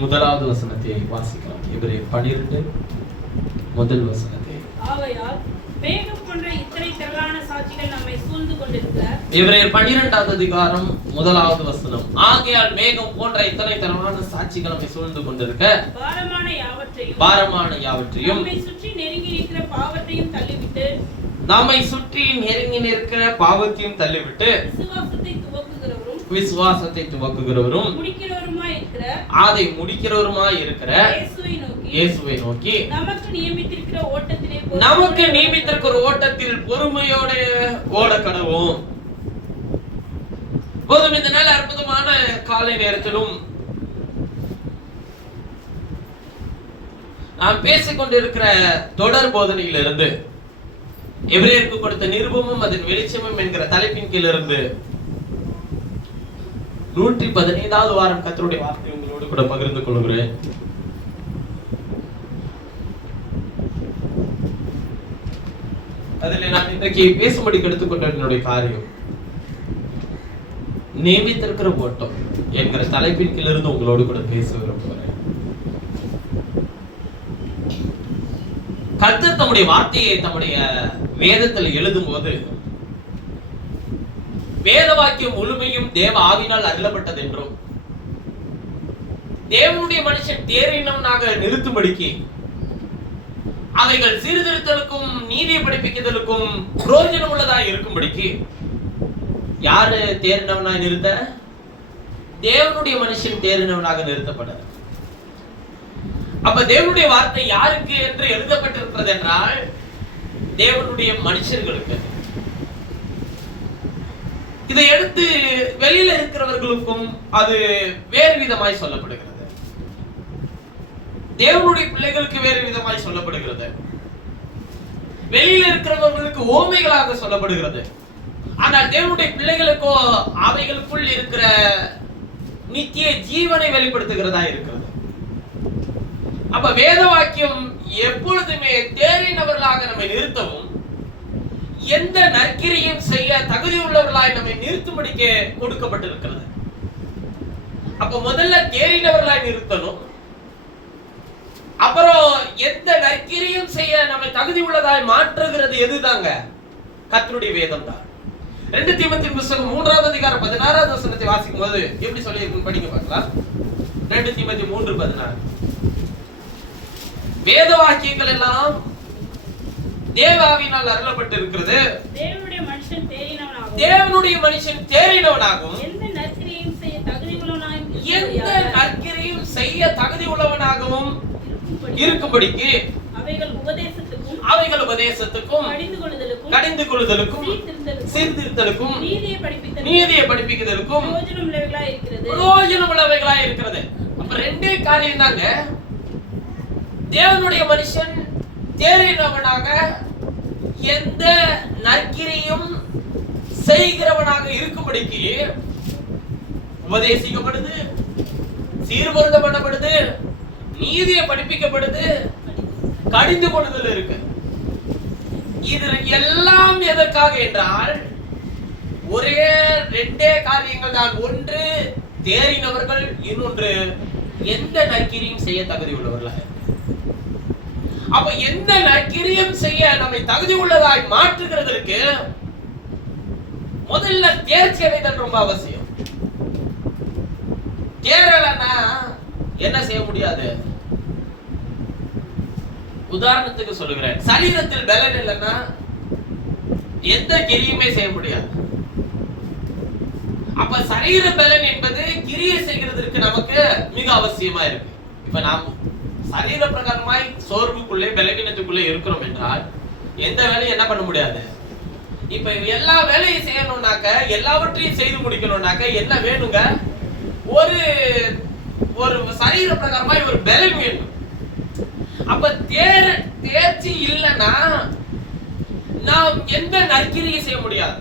முதலாவது வசனத்தை வாசிக்கலாம். எபிரேயர் 12 முதல் வசனத்தை. ஆகையால் மேகம் போன்ற இத்தனை திரளான சாட்சிகள் நம்மை சூழ்ந்து கொண்டிருக்க. எபிரேயர் 12வது அதிகாரம் முதலாவது வசனம். ஆகையால் மேகம் போன்ற இத்தனை திரளான சாட்சிகள் நம்மை சூழ்ந்து கொண்டிருக்க பாரமான யாவற்றையும் நம்மை சுற்றி நெருங்கி நிற்கிற பாவத்தையும் தள்ளிவிட்டு விசுவாசத்தை துவக்குகிறவரும் அதை முடிக்கிறவருமாய் இருக்கிற இயேசுவை நோக்கி நமக்கு நியமித்திருக்கிற ஓட்டத்தில் பொறுமையோடு ஓட கடவோம். போதும். இந்த நாள் அற்புதமான காலை நேரத்திலும் நாம் பேசிக்கொண்டிருக்கிற தொடர் போதனையிலிருந்து எபிரேயருக்கு கொடுத்த நிருபமும் அதன் வெளிச்சமும் என்கிற தலைப்பின் கீழ் இருந்து 115வது வாரம் கர்த்தருடைய வார்த்தை உங்களோடு கூட பகிர்ந்து கொள்கிறேன். அதில் நான் இன்றைக்கு பேசும்படி எடுத்துக்கொண்ட என்னுடைய காரியம் நியமித்திருக்கிற ஓட்டம் என்கிற தலைப்பின் கீழ் இருந்து உங்களோடு கூட பேச விரும்புகிறேன். கர்த்தர் தம்முடைய வார்த்தையை தம்முடைய வேதத்தில் எழுதும் போது வேத வாக்கியம் முழுமையும் தேவ ஆவினால் அருளப்பட்டது என்றும் தேவனுடைய மனுஷன் தேறினவனாக நிறுத்தும்படிக்கு அவைகள் சீர்திருத்தலுக்கும் நீதியை படிப்பிக்குதலுக்கும் பிரயோஜனம் உள்ளதாக இருக்கும்படிக்கு யாரு தேறினவனாக நிறுத்த? தேவனுடைய மனுஷன் தேறினவனாக நிறுத்தப்பட. அப்ப தேவனுடைய வார்த்தை யாருக்கு என்று எழுதப்பட்டிருக்கிறது என்றால் தேவனுடைய மனுஷர்களுக்கு. இதை எடுத்து வெளியில இருக்கிறவர்களுக்கும் அது வேறு விதமாய் சொல்லப்படுகிறது. தேவனுடைய பிள்ளைகளுக்கு வேறு விதமாய் சொல்லப்படுகிறது. வெளியில இருக்கிறவர்களுக்கு ஓமைகளாக சொல்லப்படுகிறது. ஆனால் தேவனுடைய பிள்ளைகளுக்கோ அவைகளுக்குள் இருக்கிற நித்திய ஜீவனை வெளிப்படுத்துகிறதா இருக்கிறது. அப்ப வேத வாக்கியம் எப்பொழுதுமே தேறினவர்களாக நம்மை நிறுத்தவும் எந்த நற்கிரியும் செய்ய தகுதி உள்ளவர்களாய் நம்மை நிறுத்தும்படிக்கு கொடுக்கப்பட்டிருக்கிறது. அப்ப முதல்ல தேறினவர்களாய் நிறுத்தணும். அப்புறம் எந்த நற்கிரியும் செய்ய நம்மை தகுதி உள்ளதாய் மாற்றுகிறது எதுதாங்க? கர்த்தருடைய வேதம் தான். 2 தீமோத்தேயு புத்தகம் 3வது அதிகாரம் 16வது வசனத்தை வாசிக்கும் போது எப்படி சொல்லியிருக்குன்னு படிங்க பார்க்கலாம். 2 தீமோத்தேயு 3:16. வேத வாக்கியங்கள் எல்லாம் தேவாவினால் அருளப்பட்டிருக்கிறது. தேவனுடைய மனுஷன் தேறினவனாகவும் எந்த நற்கிரியும் செய்ய தகுதி உள்ளவனாகவும் இருக்கும்படிக்கு அவைகள் உபதேசத்துக்கும் கடிந்து கொள்ளுதலுக்கும் சீர்திருத்தலுக்கும் நீதியை படிப்பிக்குதலுக்கும் பிரயோஜனம் உள்ளவைகளாய் இருக்கிறது. அப்ப ரெண்டே காரியம் தாங்க. தேவனுடைய மனுஷன் தேறினவனாக எந்த நற்கிரியும் செய்கிறவனாக இருக்கும்படிக்கு உபதேசிக்கப்படுது, சீர்பொருந்த பண்ணப்படுது, நீதியை படிப்பிக்கப்படுது, கடிந்து கொள்ளுதல் இருக்கு. இது எல்லாம் எதற்காக என்றால் ஒரே ரெண்டே காரியங்கள் தான். ஒன்று தேறினவர்கள், இன்னொன்று எந்த நற்கிரியும் செய்ய தகுதி உள்ளவர்களாக. அப்ப எந்த நற்கிரியும் செய்ய நம்மை தகுதி உள்ளதாய் மாற்றுகிறதற்கு முதல்ல தேர்ச்சி அடைதல் ரொம்ப அவசியம். தேறலன்னா என்ன செய்ய முடியாது? உதாரணத்துக்கு சொல்லுகிறேன், சரீரத்தில் பலன் இல்லைன்னா எந்த கிரியுமே செய்ய முடியாது. அப்ப சரீர பலன் என்பது கிரியை செய்கிறதற்கு நமக்கு மிக அவசியமா இருக்கு. இப்ப நாம் சரீர பிரகாரமாய் சோர்வுக்குள்ளே பலவீனத்துக்குள்ளே இருக்கிறோம் என்றால் எந்த வேலையும் என்ன பண்ண முடியாது. இப்ப எல்லா வேலையும் செய்யணும்னாக்க, எல்லாவற்றையும் செய்து முடிக்கணும்னாக்க என்ன வேணுங்க? ஒரு ஒரு சரீர பிரகாரமாய் ஒரு பலன் வேண்டும். அப்ப தேர்ச்சி இல்லைன்னா நாம் எந்த நற்கிரியை செய்ய முடியாது.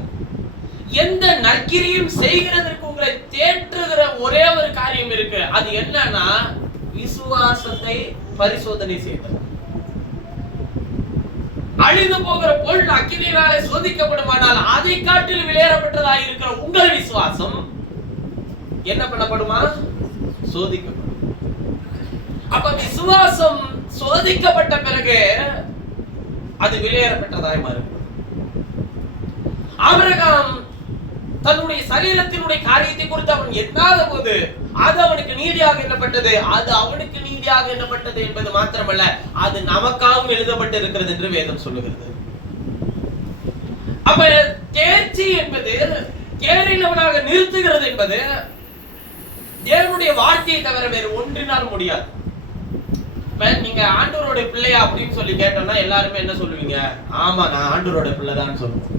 எந்த நற்கிரியும் செய்கிறதற்கு உங்களை தேற்றுகிற ஒரே ஒரு காரியம் இருக்கு. அது என்னன்னா விசுவாசத்தை பரிசோதனை செய்தல். அழிந்து போகிற பொருள் அக்கினியினாலே சோதிக்கப்படுமானால் அதை காட்டில் விலையேறப்பட்டதாக இருக்கிற உங்கள் விசுவாசம் என்ன பண்ணப்படுமா? சோதிக்கப்படும். அப்ப விசுவாசம் சோதிக்கப்பட்ட பிறகு அது வெளியேறப்பட்டதாய் மாறும். ஆபிரகாம் தன்னுடைய சரீரத்தினுடைய காரியத்தை குறித்து அவன் எண்ணாத போது அது அவனுக்கு நீதியாக எண்ணப்பட்டது. அது அவனுக்கு நீதியாக எண்ணப்பட்டது என்பது மாத்திரமல்ல, அது நமக்காகவும் எழுதப்பட்டு இருக்கிறது என்று வேதம் சொல்லுகிறது. அப்ப தேர்ச்சி என்பது தேறினவனாக நிறுத்துகிறது என்பது தேவனுடைய வார்த்தையை தவிர வேறு ஒன்றினால் முடியாது. நீங்க ஆண்டவரோட பிள்ளையா அப்படின்னு சொல்லி கேட்டோம்னா எல்லாருமே என்ன சொல்லுவீங்க? ஆமா, நான் ஆண்டவரோட பிள்ளைதான் சொல்லுவேன்.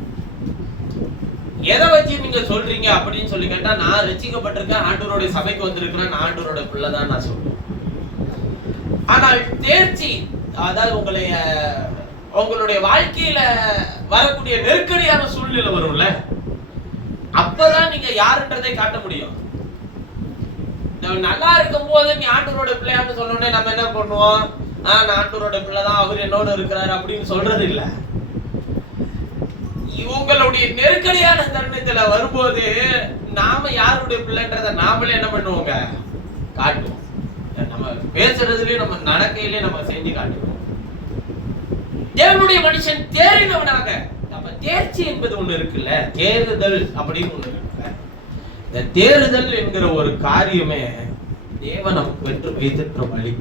எதை வச்சு நீங்க சொல்றீங்க அப்படின்னு சொல்லி கேட்டா, நான் ரட்சிக்கப்பட்டிருக்கேன், ஆண்டவரோட சபைக்கு வந்திருக்கிறேன், நான் ஆண்டவரோட பிள்ளைதான் நான் சொல்லுவேன். ஆனால் தேர்ச்சி, அதாவது உங்களுடைய வாழ்க்கையில வரக்கூடிய நெருக்கடியான சூழ்நிலை வரும்ல, அப்பதான் நீங்க யாருன்றதை காட்ட முடியும். நல்லா இருக்கும் போது நீ ஆண்டவரோட பிள்ளையான்னு சொன்னோடனே நம்ம என்ன பண்ணுவோம்? நான் ஆண்டவரோட பிள்ளைதான், அவர் என்னோட இருக்கிறாரு அப்படின்னு சொல்றது இல்ல. இவங்களுடைய நெருக்கடியான தருணத்துல வரும்போது நாம யாருடைய பிள்ளைன்றத நாமளே என்ன பண்ணுவோங்க? காட்டுவோம். நம்ம பேசுறதுலயும் நம்ம நடக்கையிலயும் நம்ம செஞ்சு காட்டுவோம். தேவனுடைய மனுஷன் தேறினவனாக, நம்ம தேர்ச்சி என்பது ஒண்ணு இருக்குல்ல, தேறுதல் அப்படின்னு ஒண்ணு இருக்குல்ல. இந்த தேறுதல் என்கிற ஒரு காரியமே தேவன் நமக்கு பெற்று வைத்திருக்கிற வழி.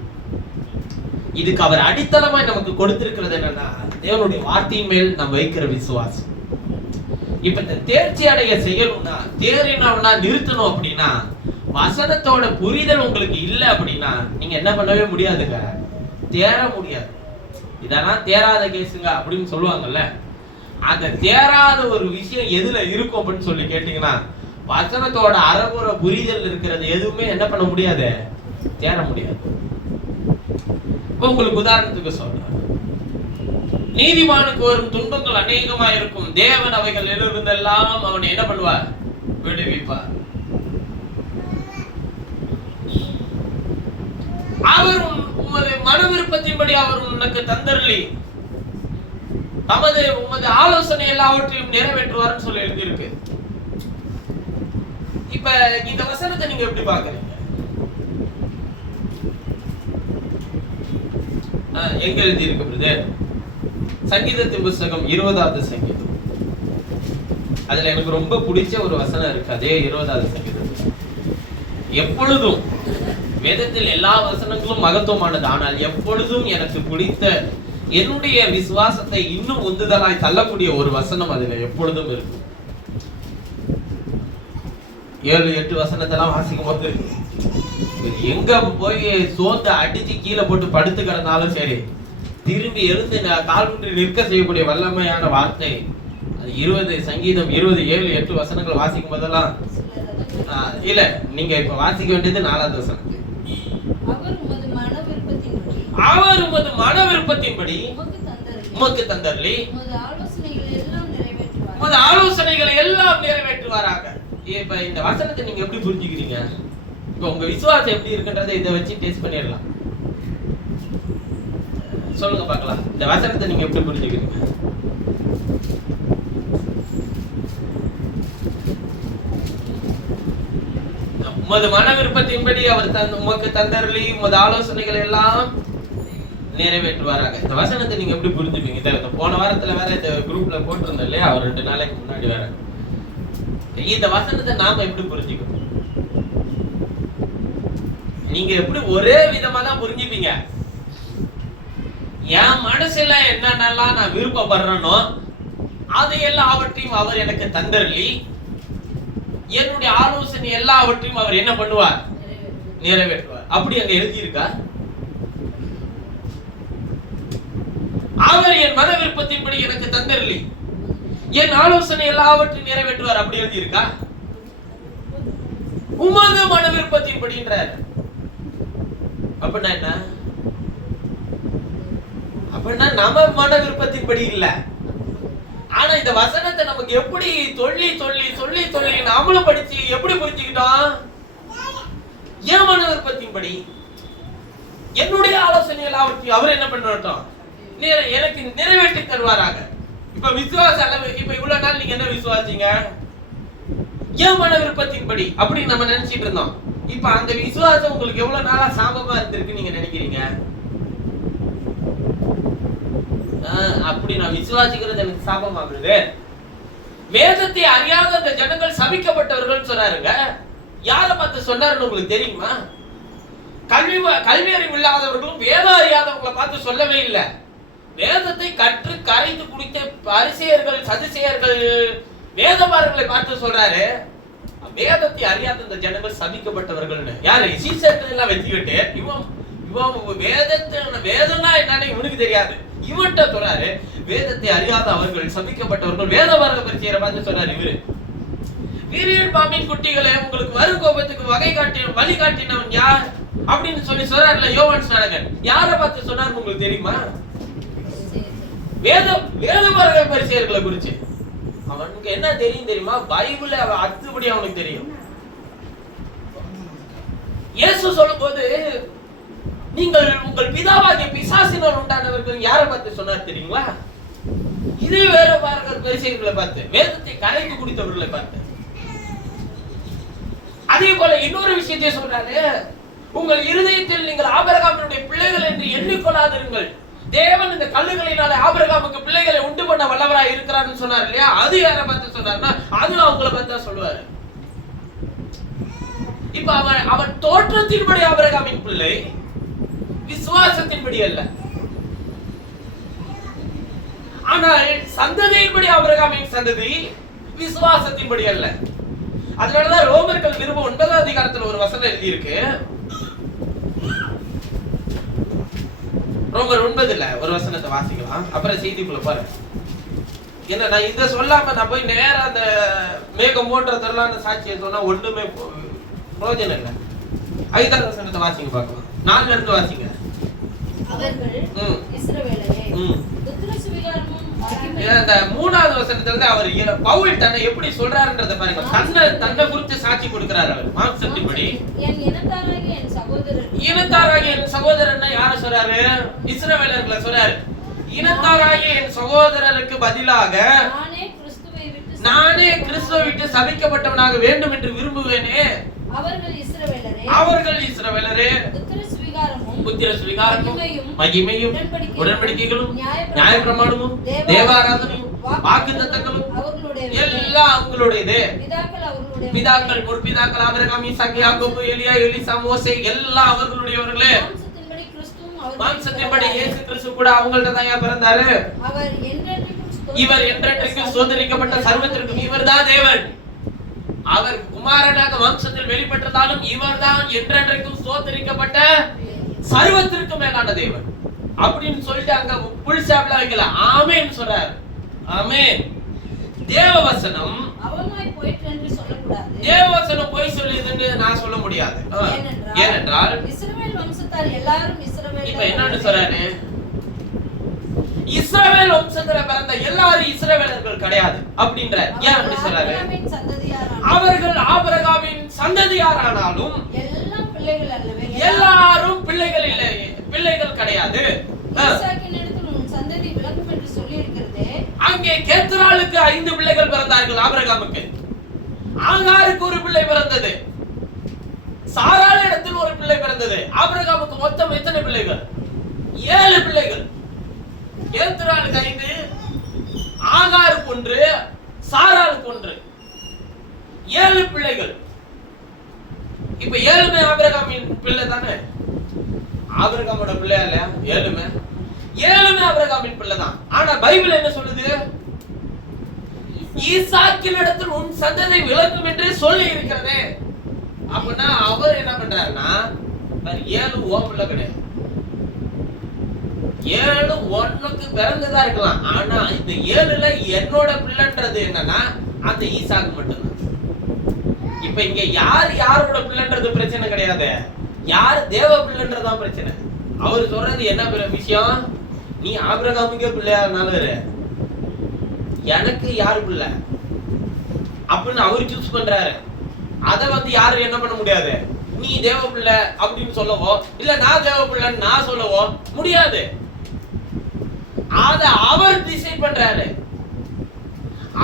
இதுக்கு அவர் அடித்தளமாய் நமக்கு கொடுத்திருக்கிறது என்னன்னா, தேவனுடைய வார்த்தையின் மேல் நம்ம வைக்கிற விசுவாசம். இப்ப இந்த தேர்ச்சி அடைய செய்யணும்னா, தேறினவனா நிறுத்தணும் அப்படின்னா, வசனத்தோட புரிதல் உங்களுக்கு இல்லை அப்படின்னா நீங்க என்ன பண்ணவே முடியாதுங்க, தேற முடியாது. இதெல்லாம் தேராத கேசுங்க அப்படின்னு சொல்லுவாங்கல்ல, அந்த தேராத ஒரு விஷயம் எதுல இருக்கும் அப்படின்னு சொல்லி கேட்டீங்கன்னா, வசனத்தோட அறகுற புரிதல் இருக்கிறது எதுவுமே என்ன பண்ண முடியாது, தேர முடியாது. உங்களுக்கு உதாரணத்துக்கு சொல்றேன். நீதிமானுக்கு வரும் துன்பங்கள் அநேகமா இருக்கும், தேவன் அவைகள் இருந்தெல்லாம் அவனை என்ன பண்ணுவார்? விடுவிப்பார். அவர் உமது மன விருப்பத்தின்படி அவர் உனக்கு தந்தருளி உமது ஆலோசனை எல்லாவற்றையும் நிறைவேற்றுவார்னு சொல்லி எழுதியிருக்கு. இப்ப இந்த வசனத்தை நீங்க எப்படி பாக்குறீங்க? எங்க எழுதி இருக்கு பிரதர்? சங்கீதத்தின் புஸ்தகம் 20வது சங்கீதம். அதுல எனக்கு ரொம்ப பிடிச்ச ஒரு வசனம் இருக்கு, அதே 20வது சங்கீதம். எப்பொழுதும் வேதத்தில் எல்லா வசனங்களும் மகத்துவமானது, ஆனால் எப்பொழுதும் எனக்கு பிடித்த என்னுடைய விசுவாசத்தை இன்னும் உந்துதலாய் தள்ளக்கூடிய ஒரு வசனம் அதுல எப்பொழுதும் இருக்கு. 7-8 வசனத்தெல்லாம் வாசிக்கும் போது எங்க போய் சோத்தை அடிச்சு கீழே போட்டு படுத்து கிடந்தாலும் சரி, திரும்பி எழுந்து கால் ஒன்று நிற்க செய்யக்கூடிய வல்லமையான வார்த்தை அது 20 சங்கீதம் 20-7-8 வசனங்கள் வாசிக்கும் போதெல்லாம் இல்ல, நீங்க இப்ப வாசிக்க வேண்டியது 4வது வசனம். அவர் உமது மன விருப்பத்தின்படி உமக்கு தந்தருளி உமது ஆலோசனைகளை எல்லாம் நிறைவேற்றுவாராக. இப்ப இந்த வசனத்தை நீங்க எப்படி புரிஞ்சுக்கிறீங்க? இப்ப உங்க விசுவாசம் எப்படி இருக்குன்றதை இதை வச்சு டெஸ்ட் பண்ணிடலாம். சொல்லுங்க பார்க்கலாம், இந்த வசனத்தை நீங்க எப்படி புரிஞ்சுக்கிறீங்க? உமது மன விருப்பத்தின்படி அவர் உமக்கு தந்தருளி உமது ஆலோசனைகள் எல்லாம் நிறைவேற்றுவாராக. இந்த வசனத்தை நீங்க எப்படி புரிஞ்சுப்பீங்க? இந்த போன வாரத்துல வேற இந்த குரூப்ல போட்டிருந்தோம் இல்லையா, அவர் 2 நாளைக்கு முன்னாடி வேற. இந்த வசனத்தை நாம எப்படி புரிஞ்சுக்கணும்? நீங்க எப்படி ஒரே விதமா தான் புரிஞ்சுப்பீங்க. என் மனசுல என்னென்னலாம் நான் விருப்பப்படுறேனோ அது எல்லாவற்றையும் அவர் எனக்கு தந்தருளி என்னுடைய ஆலோசனை எல்லாவற்றையும் அவர் என்ன பண்ணுவார்? நிறைவேற்றுவார். அப்படி அங்க எழுதி இருக்கா? அவர் என் மன விருப்பத்தின்படி எனக்கு தந்தருளி என் ஆலோசனை எல்லாவற்றையும் நிறைவேற்றுவார். அப்படி எழுதி இருக்கா? உமது மன விருப்பத்தின்படின்றார். அப்படின்னா என்ன? அப்படின்னா நம்ம மன விருப்பத்தின்படி இல்ல. ஆனா இந்த வசனத்தை நமக்கு எப்படி சொல்லி சொல்லி சொல்லி சொல்லி நாமளும் படிச்சு எப்படி புரிஞ்சுக்கிட்டோம்? என் மன விருப்பத்தின்படி என்னுடைய ஆலோசனை எல்லாவற்றையும் அவர் என்ன பண்ணட்டும், எனக்கு நிறைவேற்றி தருவாராக. இப்ப விசுவாச அளவு, இப்ப இவ்வளவு நாள் நீங்க என்ன விசுவாசிங்க? என் மன விருப்பத்தின்படி அப்படின்னு நம்ம நினைச்சிட்டு இருந்தோம். இப்ப அந்த விசுவாசம் உங்களுக்கு எவ்வளவு நாளா சாபமா இருந்திருக்கு நீங்க நினைக்கிறீங்க? அப்படி நான் விசுவாசிக்கிறது எனக்கு சாபமா வருது. வேதத்தை அறியாத அந்த ஜனங்கள் சபிக்கப்பட்டவர்கள் சொன்னாருங்க. யாரை பார்த்து சொன்னாருன்னு உங்களுக்கு தெரியுமா? கல்வி அறிவு இல்லாதவர்களும் வேதம் அறியாதவங்களை பார்த்து சொல்லவே இல்லை. வேதத்தை கற்று கரைந்து குடித்த பரிசேயர்கள், சதுசேயர்கள், வேதபாரர்களை பார்த்து சொல்றாரு வேதத்தை அறியாத இந்த ஜனங்கள் சபிக்கப்பட்டவர்கள்னு. யாரு? சீசர்கள் எல்லாம் வச்சுக்கிட்டு இவன் வேதம்னா என்னன்னு இவனுக்கு தெரியாது. இவன்கிட்ட சொல்றாரு வேதத்தை அறியாத அவர்கள் சபிக்கப்பட்டவர்கள். வேதபாரக பரிசேயரை பார்த்து சொன்னாரு இவரு, வீரியன் பாம்பின் குட்டிகளே, உங்களுக்கு வரும் கோபத்துக்கு வழி காட்டினவன் யார் அப்படின்னு சொல்லி சொல்றாருல யோவான் ஸ்நானகன். யாரை பார்த்து சொன்னாரு உங்களுக்கு தெரியுமா? வேதபாரக பரிசேயர்களை குறிச்சு. அவனுக்கு என்ன தெரியும் தெரியுமா? பைபிள் அத்துபடி அவனுக்கு தெரியும். இயேசு சொல்லும் போது நீங்கள் உங்கள் பிதாவாகிய பிசாசினால் உண்டானவர்கள் யாரை பார்த்து சொன்னார் தெரியுங்களா? இதே வேதபாரகர் பரிசேயர்களை பார்த்து, வேதத்தை கரைத்து குடித்தவர்களை பார்த்து. அதே போல இன்னொரு விஷயத்தை சொல்றாரு, உங்கள் இருதயத்தில் நீங்கள் ஆபிரகாமினுடைய பிள்ளைகள் என்று எண்ணிக்கொள்ளாதிருங்கள். தேவன் இந்த கல்லுகளினால ஆபிரகாமுக்கு பிள்ளைகளை உண்டு பண்ண வல்லவராய் இருக்கிறார்னு சொன்னார் இல்லையா? அது யாரை பார்த்து சொன்னார்னா அது அவங்களை பார்த்து தான் சொல்லுவாரு. இப்ப அவன் தோற்றத்தின்படி ஆபிரகாமின் பிள்ளை, விசுவாசத்தின்படி அல்ல. ஆனால் சந்ததியின்படி ஆபிரகாமின் சந்ததி, விசுவாசத்தின்படி அல்ல. அதனாலதான் ரோமர்கள் நிருபம் 9ஆம் அதிகாரத்துல ஒரு வசனம் எழுதி இருக்கு. ரோமர் 9ல ஒரு வசனத்தை வாசிக்கலாம், அப்புறம் செய்திக்குள்ள பாருங்க. என்ன நான் இத சொல்லாம நான் போய் நேரா அந்த மேகம் போன்ற தரலான சாட்சியை சொன்னா ஒண்ணுமே பிரயோஜனம் இல்லை. 5ஆம் வசனத்தை வாசிங்க பார்க்கலாம். 4ல இருந்து வாசிங்க. அவர்கள் இஸ்ரவேலரே புத்திர சுவிகாரமும் அந்த 3வது வசனத்துல அவர் பவுல் தன்னை எப்படி சொல்றாருன்றத பாருங்க. தன்னை குறித்து சாட்சி கொடுக்கிறார். அவர் மாம்சத்தின்படி என் இனத்தாராகிய என் சகோதரன் யார சொல்றாரு? இஸ்ரவேலர்களை சொல்றாரு. இனத்தாராகிய என் சகோதரருக்கு பதிலாக நானே கிறிஸ்துவை விட்டு சபிக்கப்பட்டவனாக வேண்டும் என்று விரும்புவேனே. அவர்கள் இஸ்ரவேலரே புத்திர சுவிகாரமும் மகிமையும் உடன்படிக்கைகளும் நியாயப்பிரமாணமும் தேவாராதனையும் வாக்குத்தத்தங்களும் எல்லாம் அவங்களுடையது. பிதாக்கள் முற்பிதாக்கள் ஆபிரகாம், ஈசாக்கு, யாக்கோபு, எலியா, எலிசா, மோசே எல்லாம் அவர்களுடையவர்களே. மாம்சத்தின்படி இயேசு கிறிஸ்து கூட அவங்கள்ட்ட தான் பிறந்தாரு. இவர் என்றென்றைக்கும் ஸ்தோத்திரிக்கப்பட்ட சர்வத்திற்கும் இவர்தான் தேவன். அவர் குமாரனாக வம்சத்தில் வெளிப்பட்டதாலும் இவர்தான் என்றென்றைக்கும் ஸ்தோத்திரிக்கப்பட்ட சர்வத்திற்கும் மேலான தேவன் அப்படின்னு சொல்லிட்டு அங்க புல் ஸ்டாப்ல வைக்கல. ஆமென் சொல்றாரு. ஆமென். தேவவசனம் தேவவசனம் போய் சொல்லியதுன்னு நான் சொல்ல முடியாது. ஏனென்றால் இஸ்ரவேல் வம்சத்தார் எல்லாரும் இஸ்ரவேல். இப்ப என்னன்னு சொல்றாரு? இஸ்ரவேல் வம்சத்துல பிறந்த எல்லாரும் இஸ்ரவேலர்கள் கிடையாது அப்படின்ற. ஏன் அப்படி சொல்றாரு? அவர்கள் ஆபிரகாமின் சந்ததியாரானாலும் எல்லாம் பிள்ளைகள் அல்லவே. எல்லாரும் பிள்ளைகள் இல்லை, பிள்ளைகள் கிடையாது. ஈசாக்கினிடத்தில் உன் சந்ததி விளங்கும் என்று சொல்லி இருக்கிறதே. அங்கே கேத்ராளுக்கு 5 பிள்ளைகள் பிறந்தார்கள். ஆபிரகாமுக்கு ஆகாருக்கு ஒரு பிள்ளை பிறந்தது. சாராள் இடத்தில் ஒரு பிள்ளை பிறந்தது. ஆபிரகாமுக்கு மொத்தம் எத்தனை பிள்ளைகள்? 7 பிள்ளைகள். கேத்ராளுக்கு 5, ஆகாருக்கு 1, சாராளுக்கு 1, 7 பிள்ளைகள். இப்ப 7மே ஆபிரகாமின் பிள்ளை தானே? ஆபிரகாமோட பிள்ளை இல்ல 7மே ஆபிரகாமின் பிள்ளை தான். ஆனா பைபிள் என்ன சொல்லுது? ஈசாக்கின் இடத்தில் உன் சந்ததி விளங்கும் என்று சொல்லி இருக்கிறதே. அப்படின்னா அவர் என்ன பண்றாருன்னா 7 ஓம் பிள்ளை கிடையாது. 7 ஒண்ணுக்கு பிறந்ததா இருக்கலாம். ஆனா இந்த 7ல என்னோட பிள்ளைன்றது என்னன்னா அந்த ஈசாக்கு மட்டும்தான். இப்ப இங்க யாரோட பிள்ளைன்றது பிரச்சனை கிடையாது. யார் தேவ பிள்ளைன்றதான் பிரச்சனை. அவர் சொல்றது என்ன விஷயம்? நீ ஆபிரகாமுக்கே பிள்ளையானாலும் எனக்கு யாரு பிள்ளை அப்படின்னு அவர் சூஸ் பண்றாரு. அத யாரும் என்ன பண்ண முடியாது. நீ தேவ பிள்ளை அப்படின்னு சொல்லவோ இல்ல நான் தேவ பிள்ளைன்னு நான் சொல்லவோ முடியாது. அத அவர் டிசைட் பண்றாரு.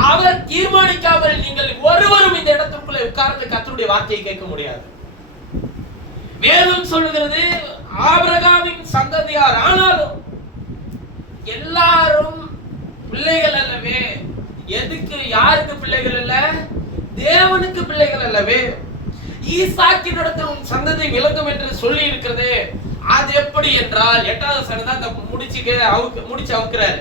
அவர் தீர்மானிக்காமல் நீங்கள் ஒருவரும் இந்த இடத்துக்குள்ளே உட்கார்ந்து கர்த்தருடைய வார்த்தையை கேட்க முடியாது. வேதம் சொல்லுகிறது ஆபிரகாமின் சந்ததியார் ஆனாலும் எல்லாரும் பிள்ளைகள் அல்லவே. எதுக்கு யாருக்கு பிள்ளைகள் அல்ல? தேவனுக்கு பிள்ளைகள் அல்லவே. ஈசாக்கினிடத்தில் உன் சந்ததி விளங்கும் என்று சொல்லி இருக்கிறது. அது எப்படி என்றால் 8வது வசனம் தான் அந்த முடிச்சு அவுக்குறாரு.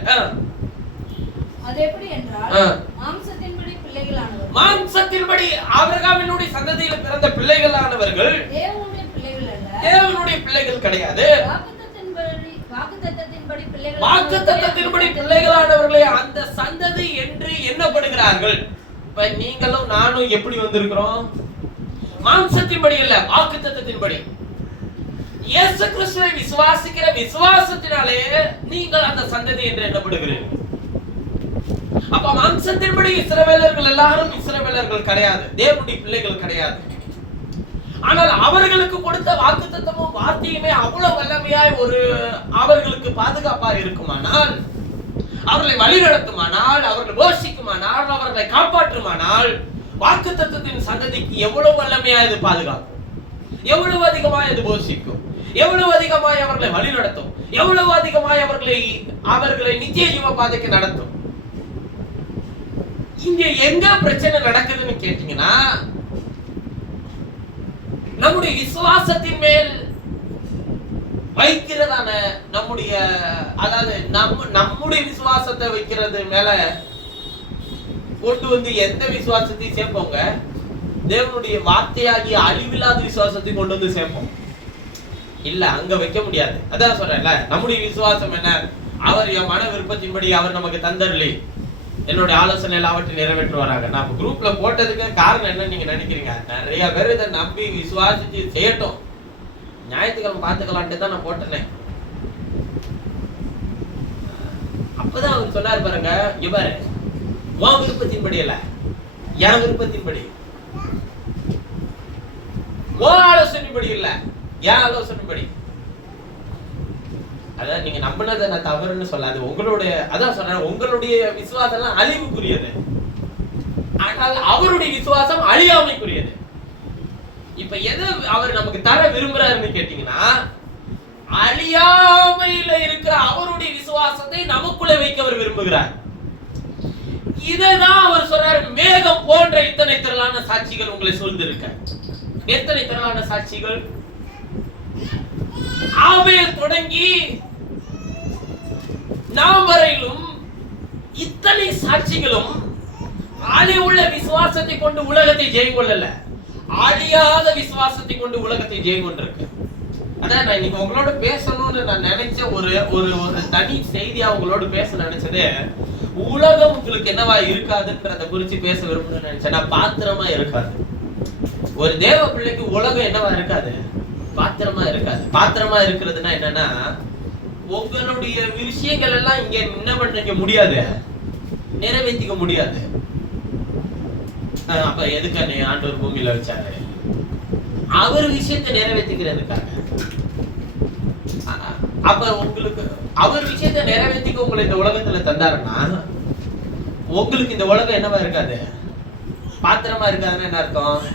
அது எப்படி என்றால் மாம்சத்தின்படி பிள்ளைகளானவர்கள், மாம்சத்தின்படி ஆபிரகாமினுடைய சந்ததியில் பிறந்த பிள்ளைகளானவர்கள் தேவனுடைய பிள்ளைகள் அல்ல, தேவனுடைய பிள்ளைகள் கிடையாது. வாக்குத்தத்தத்தின்படி பிள்ளைகளானவர்களே அந்த சந்ததி என்று எண்ணப்படுகிறார்கள். இப்ப நீங்களும் நானும் எப்படி வந்திருக்கிறோம்? மாம்சத்தின்படி இல்ல, வாக்குத்தத்தத்தின்படி. இயேசு கிறிஸ்துவை விசுவாசிக்கிற விசுவாசத்தினாலே நீங்கள் அந்த சந்ததி என்று எண்ணப்படுகிறீர்கள். அப்ப மாம்சத்தின்படி இஸ்ரவேலர்கள் எல்லாரும் இஸ்ரவேலர்கள் கிடையாது, தேவனுடைய பிள்ளைகள் கிடையாது. ஆனால் அவர்களுக்கு கொடுத்த வாக்குத்தத்தமும் வார்த்தையுமே அவ்வளவு வல்லமையாய் அவர்களுக்கு பாதுகாப்பா இருக்குமானால், அவர்களை வழிநடத்துமானால், அவர்களை போஷிக்குமானால், அவர்களை காப்பாற்றுமானால், வாக்குத்தத்தத்தின் சந்ததிக்கு எவ்வளவு வல்லமையா இது பாதுகாக்கும், எவ்வளவு அதிகமாய் அது போஷிக்கும், எவ்வளவு அதிகமாய் அவர்களை வழிநடத்தும், எவ்வளவு அதிகமாய் அவர்களை நித்திய ஜீவ பாதைக்கு நடத்தும். இங்க எங்க பிரச்சனை நடக்குதுன்னு கேட்டீங்கன்னா, நம்முடைய விசுவாசத்தின் மேல் வைக்கிறதான நம்முடைய விசுவாசத்தை வைக்கிறது மேல கொண்டு வந்து எந்த விசுவாசத்தையும் சேர்ப்போங்க? தேவனுடைய வார்த்தையாகிய அழிவில்லாத விசுவாசத்தை கொண்டு வந்து சேர்ப்போம் இல்ல, அங்க வைக்க முடியாது. அதான் சொல்றேன்ல, நம்முடைய விசுவாசம் என்ன? அவர் என் மன விருப்பத்தின்படி அவர் நமக்கு தந்தரலி என்னோட ஆலோசனை எல்லாவற்றையும் நிறைவேற்றுவாராங்க. நான் குரூப்ல போட்டதுக்கு காரணம் என்ன நீங்க நினைக்கிறீங்க? நிறைய பேர் இதை நம்பி விசுவாசிச்சு செய்யட்டும், ஞாயிற்றுக்கிழமை பார்த்துக்கலான்ட்டு தான் நான் போட்டேனே. அப்பதான் அவர் சொன்னார் பாருங்க, இவர் உன் விருப்பத்தின்படி இல்ல, என் விருப்பத்தின்படி, உன் ஆலோசனைப்படி இல்ல, என் ஆலோசனைப்படி. அதான் நீங்க நம்பினதை நான் தவறுன்னு சொல்லாது, உங்களுடைய, அதான் சொல்றேன், உங்களுடைய விசுவாசம் எல்லாம் அழிவுக்குரியது, ஆனால் அவருடைய விசுவாசம் அழியாமைக்குரியது. இப்ப எது அவர் நமக்கு தர விரும்புறாருன்னு கேட்டீங்கன்னா, அழியாமையில இருக்கிற அவருடைய விசுவாசத்தை நமக்குள்ள வைக்க அவர் விரும்புகிறார். இதைதான் அவர் சொல்றாரு, மேகம் போன்ற இத்தனை திரளான சாட்சிகள் உங்களை சூழ்ந்திருக்க. எத்தனை திரளான சாட்சிகள்? ஆபேல் தொடங்கி நாம் வரையிலும் இத்தனை சாட்சிகளும் அழிவுள்ள விசுவாசத்தை கொண்டு உலகத்தை ஜெயம் கொள்ளல, அழியாத விசுவாசத்தை கொண்டு உலகத்தை ஜெயம் கொண்டிருக்கு. அதான் நான் இன்னைக்கு உங்களோட பேசணும்னு நான் நினைச்ச ஒரு தனி செய்தியா உங்களோட பேச நினைச்சதே, உலகம் உங்களுக்கு என்னவா இருக்காதுன்றத குறிச்சு பேச விரும்பணும்னு நினைச்சேன். பாத்திரமா இருக்காது. ஒரு தேவ பிள்ளைக்கு உலகம் என்னவா இருக்காது? பாத்திரமா இருக்காது. பாத்திரமா இருக்கிறதுனா என்னன்னா, உங்களுடைய விஷயங்கள் எல்லாம் இங்க என்ன பண்ணிக்க முடியாது, நிறைவேற்றிக்க முடியாது. அப்ப எதுக்கு ஆண்டவர் பூமியில வச்சாரு? அவர் விஷயத்தை நிறைவேற்றிக்கிறதுக்காக. அப்ப உங்களுக்கு அவர் விஷயத்தை நிறைவேற்றிக்க உங்களை இந்த உலகத்துல தந்தாருன்னா, உங்களுக்கு இந்த உலகம் என்னவா இருக்காது? பாத்திரமா இருக்காதுன்னா என்ன அர்த்தம்?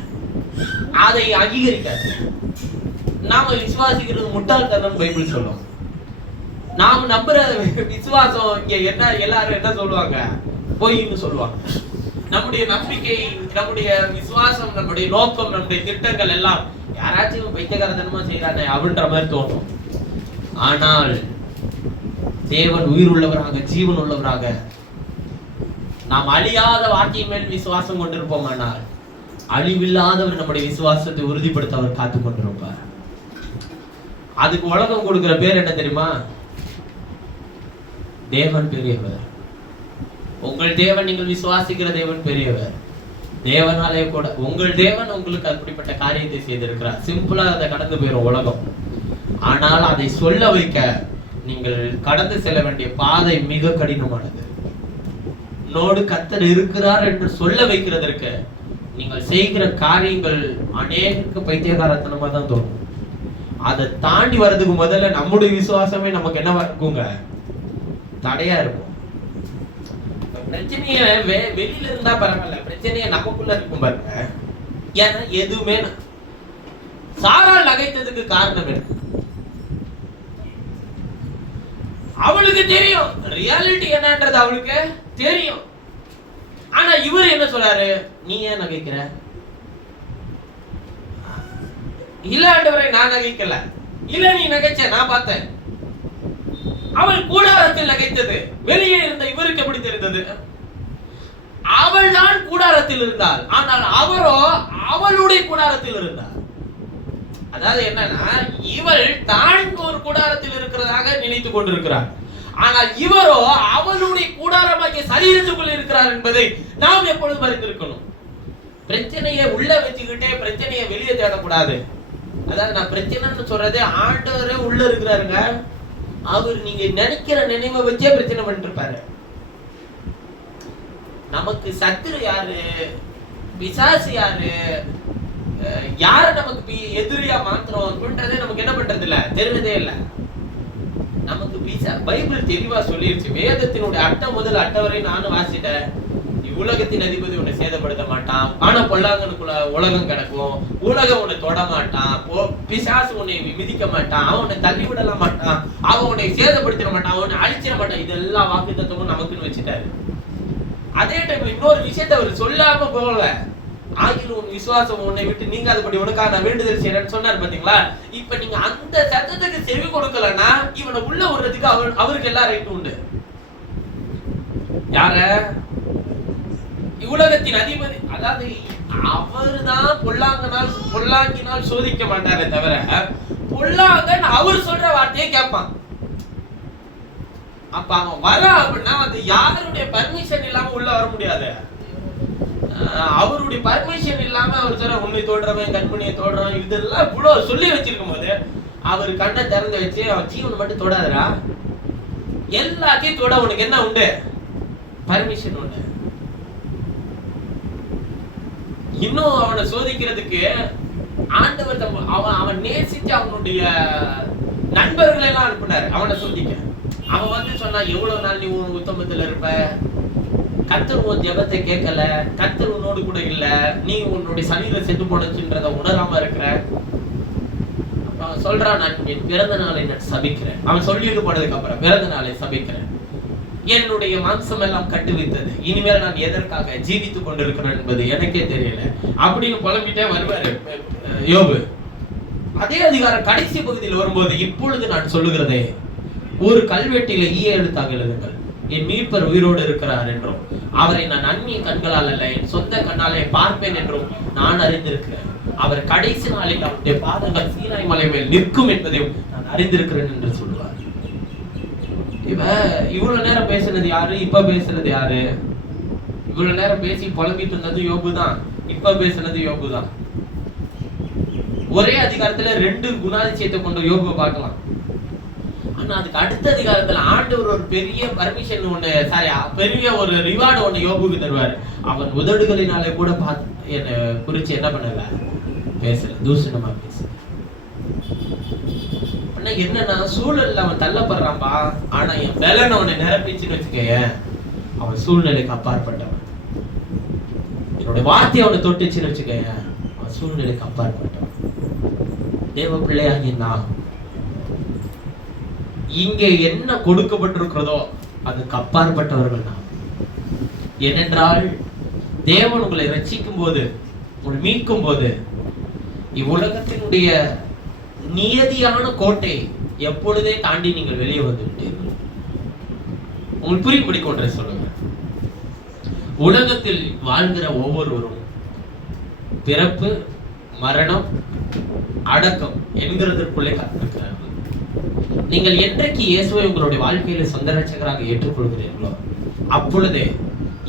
அதை அங்கீகரிக்காது. நாம விசுவாசிக்கிறது முட்டாள்தனம் பைபிள் சொல்லும். நாம் நம்புற விசுவாசம் இங்க என்ன, எல்லாரும் என்ன சொல்லுவாங்க? பொய்ன்னு சொல்லுவாங்க. நம்முடைய நம்பிக்கை, நம்முடைய விசுவாசம், நம்முடைய நோக்கம், நம்முடைய திட்டங்கள் எல்லாம் யாராச்சும் பைத்தியகாரத்தனமா செய்யறானே அப்படின்ற மாதிரி தோணும். ஆனால் தேவன் உயிர் உள்ளவராக, ஜீவன் உள்ளவராக, நாம் அழியாத வார்த்தையின் மேல் விசுவாசம் கொண்டிருப்போமானால் அழிவில்லாதவர் நம்முடைய விசுவாசத்தை உறுதிப்படுத்த அவர் காத்து கொண்டிருப்பார். அதுக்கு உலகம் கொடுக்கிற பேர் என்ன தெரியுமா? தேவன் பெரியவர். உங்கள் தேவன், நீங்கள் விசுவாசிக்கிற தேவன் பெரியவர். தேவனாலே கூட உங்கள் தேவன் உங்களுக்கு அப்படிப்பட்ட காரியத்தை செய்திருக்கிறார். சிம்பிளா அதை கடந்து போயிடும் உலகம். ஆனால் அதை சொல்ல வைக்க நீங்கள் கடந்து செல்ல வேண்டிய பாதை மிக கடினமானது. நோடு கர்த்தர் இருக்கிறார் என்று சொல்ல வைக்கிறதற்கு நீங்கள் செய்கிற காரியங்கள் அநேகருக்கு பைத்தியகாரத்தனமா தான் தோணும். அதை தாண்டி வர்றதுக்கு முதல்ல நம்முடைய விசுவாசமே நமக்கு என்னவா இருக்குங்க? தடையா இருக்கும். பிரச்சனைய வெளியில இருந்தா பரவாயில்ல, பிரச்சனைய நமக்குள்ள இருக்கும் பாருங்க. ஏன்னா எதுவுமே சாராள் நகைத்ததுக்கு காரணம் என்ன? அவளுக்கு தெரியும் ரியாலிட்டி என்னன்றது, அவளுக்கு தெரியும். ஆனா இவர் என்ன சொல்றாரு, நீ ஏன் நகைக்கிற? இல்ல ஆண்டவரே நான் நகைக்கல. இல்ல நீ நகைச்ச, நான் பார்த்தேன். அவள் கூடாரத்தில் நகைத்தது வெளியே இருந்த இவருக்கு எப்படி தெரிந்தது? அவள் தான் கூடாரத்தில் இருந்தாள், ஆனால் அவரோ அவளுடைய கூடாரத்தில் இருந்தார். அதாவது என்னன்னா, இவள் தான் ஒரு கூடாரத்தில் இருக்கிறதாக நினைத்துக் கொண்டிருக்கிறார். ஆனால் இவரோ அவளுடைய கூடாரமாகிய சரீரத்துக்குள் இருக்கிறார் என்பதை நாம் எப்பொழுதும் அறிந்திருக்கணும். பிரச்சனையை உள்ள வச்சுக்கிட்டே பிரச்சனையை வெளியே தேடக்கூடாது. அதாவது நான் பிரச்சனைன்னு சொல்றதே, ஆண்டவரே உள்ள இருக்கிறாருங்க. அவர் நீங்க நினைக்கிற நினைவை வச்சே பிரச்சனை பண்ணிட்டு இருப்பாரு. நமக்கு சத்துரு யாரு, பிசாசு யாரு, யார நமக்கு எதிரியா மாத்திரம் அப்படின்றதே நமக்கு என்ன பண்றது இல்ல, தெரிஞ்சதே இல்ல. நமக்கு பைபிள் தெளிவா சொல்லிருச்சு. வேதத்தினுடைய அட்டம் முதல் அட்டம் வரை நானும் வாசிட்டேன். உலகத்தின் அதிபதி உன்னை சேதப்படுத்த மாட்டான், ஆனா பொல்லாங்கனுக்குள்ள உலகம் கிடக்கும், உலகம் உன்னை தொட மாட்டான், பிசாசு உன்னை மிதிக்க மாட்டான், அவன் உன்னை தள்ளி விடல மாட்டான், அவன் உன்னை சேதப்படுத்திட மாட்டான், அவனை அழிச்சிட மாட்டான். இதெல்லாம் வாக்குத்தத்தமும் நமக்குன்னு வச்சுட்டாரு. அதே டைம் இன்னொரு விஷயத்தை அவர் சொல்லாம போகல. ஆகிலும் உன் விசுவாசம் உன்னை விட்டு நீங்காதபடி உனக்காக நான் வேண்டுதல் செய்யறேன்னு சொன்னார் பாத்தீங்களா? இப்ப நீங்க அந்த சத்தத்துக்கு செவி கொடுக்கலன்னா இவனை உள்ள விடுறதுக்கு அவருக்கு எல்லாம் ரைட் உண்டு. யார? உலகத்தின் அதிபதி. அதாவது அவர்தான் பொல்லாங்கினால் சோதிக்க மாட்டாரே தவிர, பொல்லாங்கன் அவர் சொல்ற வார்த்தையை கேட்பான். அப்ப அவன் வர அப்படின்னா அது யாருடைய பர்மிஷன் இல்லாம உள்ள வர முடியாது. அவருடைய பர்மிஷன் இல்லாம அவர் சொல்ற உன்னை தோடுறவன் கண்மணியை தோடுறவன் இதெல்லாம் இவ்வளவு சொல்லி வச்சிருக்கும் போது அவர் கண்ணை திறந்து வச்சு அவன் ஜீவனை மட்டும் தொடாதரா, எல்லாத்தையும் தொட உனக்கு என்ன உண்டு? பர்மிஷன் உண்டு. இன்னும் அவனை சோதிக்கிறதுக்கு ஆண்டவர் அவன் நேசிச்சு அவனுடைய நண்பர்களை எல்லாம் அனுப்பினாரு அவனை சோதிக்க. அவன் வந்து சொன்னா, எவ்வளவு நாள் நீ உன் உத்தமத்துல இருப்ப, கர்த்தர் உன் ஜெபத்தை கேட்கல, கர்த்தர் உன்னோடு கூட இல்ல, நீ உன்னுடைய சரீரம் செத்து போனச்சுன்றத உணராம இருக்கிற. அவன் சொல்றான், நான் என் பிறந்த நாளை நான் சபிக்கிறேன். அவன் சொல்லிட்டு போனதுக்கு அப்புறம் பிறந்த நாளை சபிக்கிறேன், என்னுடைய மாம்சம் எல்லாம் கட்டுவித்தது, இனிமேல் நான் எதற்காக ஜீவித்துக் கொண்டிருக்கிறேன் என்பது எனக்கே தெரியல அப்படின்னு புலம்பிட்டே வருவாரு யோபு. அதே அதிகாரம் கடைசி பகுதியில் வரும்போது, இப்பொழுது நான் சொல்லுகிறதே, ஒரு கல்வெட்டில எழுத்தாக எழுதுங்கள், என் மீட்பர் உயிரோடு இருக்கிறார் என்றும் அவரை நான் அந்நிய கண்களால் அல்ல என் சொந்த கண்ணாலே பார்ப்பேன் என்றும் நான் அறிந்திருக்கிறேன். அவர் கடைசி நாளில் அவருடைய பாதங்கள் சீனாய் மலை மேல் நிற்கும் என்பதையும் நான் அறிந்திருக்கிறேன் என்று சொல்லுவார். இவ்வளவு நேரம் பேசுனது யாரு, இப்ப பேசுனது யாரு? இவ்வளவு நேரம் பேசி புலம்பிட்டு இருந்தது யோபு தான், இப்ப பேசுனது யோபு தான். ஒரே அதிகாரத்துல ரெண்டு குணாதிசயத்தை கொண்டு யோபு பார்க்கலாம். ஆனா அதுக்கு அடுத்த அதிகாரத்துல ஆண்டவர் ஒரு பெரிய பர்மிஷன் ஒண்ணு, பெரிய ஒரு ரிவார்டு ஒண்ணு யோபுக்கு தருவாரு. அவன் உதடுகளினாலே கூட பார்த்து என்ன குறிச்சு என்ன பண்ணல, பேசல, தூஷணமா பேசல. என்னன்னா சூழல்ல அவன் தள்ளப்படுறான்பா, ஆனா என் பலன் அவனை நிரப்பிச்சுன்னு வச்சுக்க, அவன் சூழ்நிலைக்கு அப்பாற்பட்டவன். என்னோட வார்த்தை அவனை தொட்டுச்சுன்னு வச்சுக்க, அவன் சூழ்நிலைக்கு அப்பாற்பட்டவன். தேவ பிள்ளையாகி நான் இங்கே என்ன கொடுக்கப்பட்டிருக்கிறதோ அதுக்கு அப்பாற்பட்டவர்கள் நாம். ஏனென்றால் தேவன் உங்களை ரட்சிக்கும் போது, உங்களை மீட்கும் போது, இவ்வுலகத்தினுடைய நியதியான கோட்டை எப்பொழுதே தாண்டி நீங்கள் வெளியே வந்து விட்டீர்கள். உங்களுக்கு புரியும்படி கொண்டே சொல்லுங்க. உலகத்தில் வாழ்கிற ஒவ்வொருவரும் பிறப்பு, மரணம், அடக்கம் என்கிறதற்குள்ளே காத்திருக்கிறார்கள். நீங்கள் என்றைக்கு இயேசுவை உங்களுடைய வாழ்க்கையில சொந்த ரட்சகராக ஏற்றுக்கொள்கிறீர்களோ அப்பொழுதே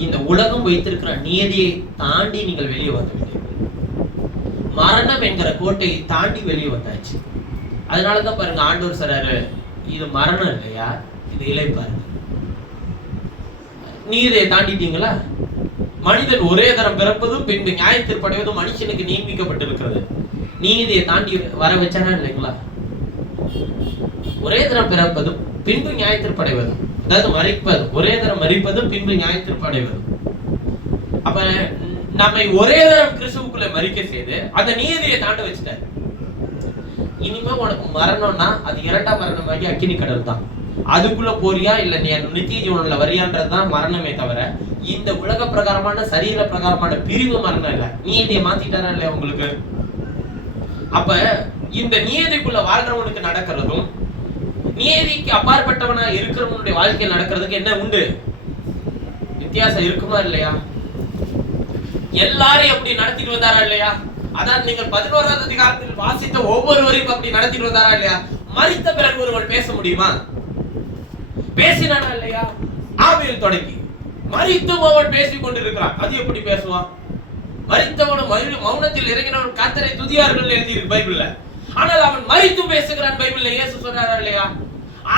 இந்த உலகம் வைத்திருக்கிற நியதியை தாண்டி நீங்கள் வெளியே வந்து விட்டீர்கள். மரணம் என்கிற கோட்டையை தாண்டி வெளியே வந்தாச்சு. அதனாலதான் பாருங்க ஆண்டவர் சொல்றாரு, இது மரணம் இல்லையா, இது இளைப்பாறுதல். நீரை தாண்டிட்டீங்களா? மனிதன் ஒரே தரம் பிறப்பதும் பின்பு நியாயத்திற்படைவதும் மனுஷனுக்கு நியமிக்கப்பட்டிருக்கிறது. நீதியை தாண்டி வர வச்சானா இல்லைங்களா? ஒரே தரம் பிறப்பதும் பின்பு நியாயத்திற்படைவதும் அதாவது மரிப்பது, ஒரே தரம் மரிப்பது, பின்பு நியாயத்தீர்ப்பு அடைவது. அப்ப நம்மை ஒரே தரம் கிறிஸ்துவுக்குள்ள மரிக்க செய்து அந்த நீதியை தாண்ட வச்சுட்டாரு. இனிமே உனக்கு மரணம்னா அது இரண்டாம் மரணமாகி அக்கினி கடல் தான். அதுக்குள்ள போறியா இல்ல நீ நித்திய ஜீவன்ல வரியான்றதுதான் மரணமே தவிர இந்த உலக பிரகாரமான சரீர பிரகாரமான பிரிவு மரணம் இல்ல. நீதியை மாத்திட்டாரா இல்லையா உங்களுக்கு? அப்ப இந்த நீதிக்குள்ள வாழ்றவனுக்கு நடக்கிறதும் நீதிக்கு அப்பாற்பட்டவனா இருக்கிறவனுடைய வாழ்க்கையில் நடக்கிறதுக்கு என்ன உண்டு? வித்தியாசம் இருக்குமா இல்லையா? எல்லாரையும் அப்படி நடத்திட்டு வந்தாரா இல்லையா? அதான் நீங்கள் 11வது அதிகாரத்தில் வாசித்த ஒவ்வொருவரையும் அப்படி நடத்திட்டு வந்தாரா இல்லையா? மரித்த பிறகு ஒருவன் பேச முடியுமா? பேசினானா இல்லையா? ஆபேல் தொடங்கி மரித்தும் அவன் பேசிக் கொண்டிருக்கிறான். அது எப்படி பேசுவான்? மரித்தவனும் மௌனத்தில் இறங்கினவன் கர்த்தரை துதியார்கள் எழுதியிருக்கு பைபிள்ல. ஆனால் அவன் மரித்தும் பேசுகிறான் பைபிள்ல. இயேசு சொல்றாரா இல்லையா?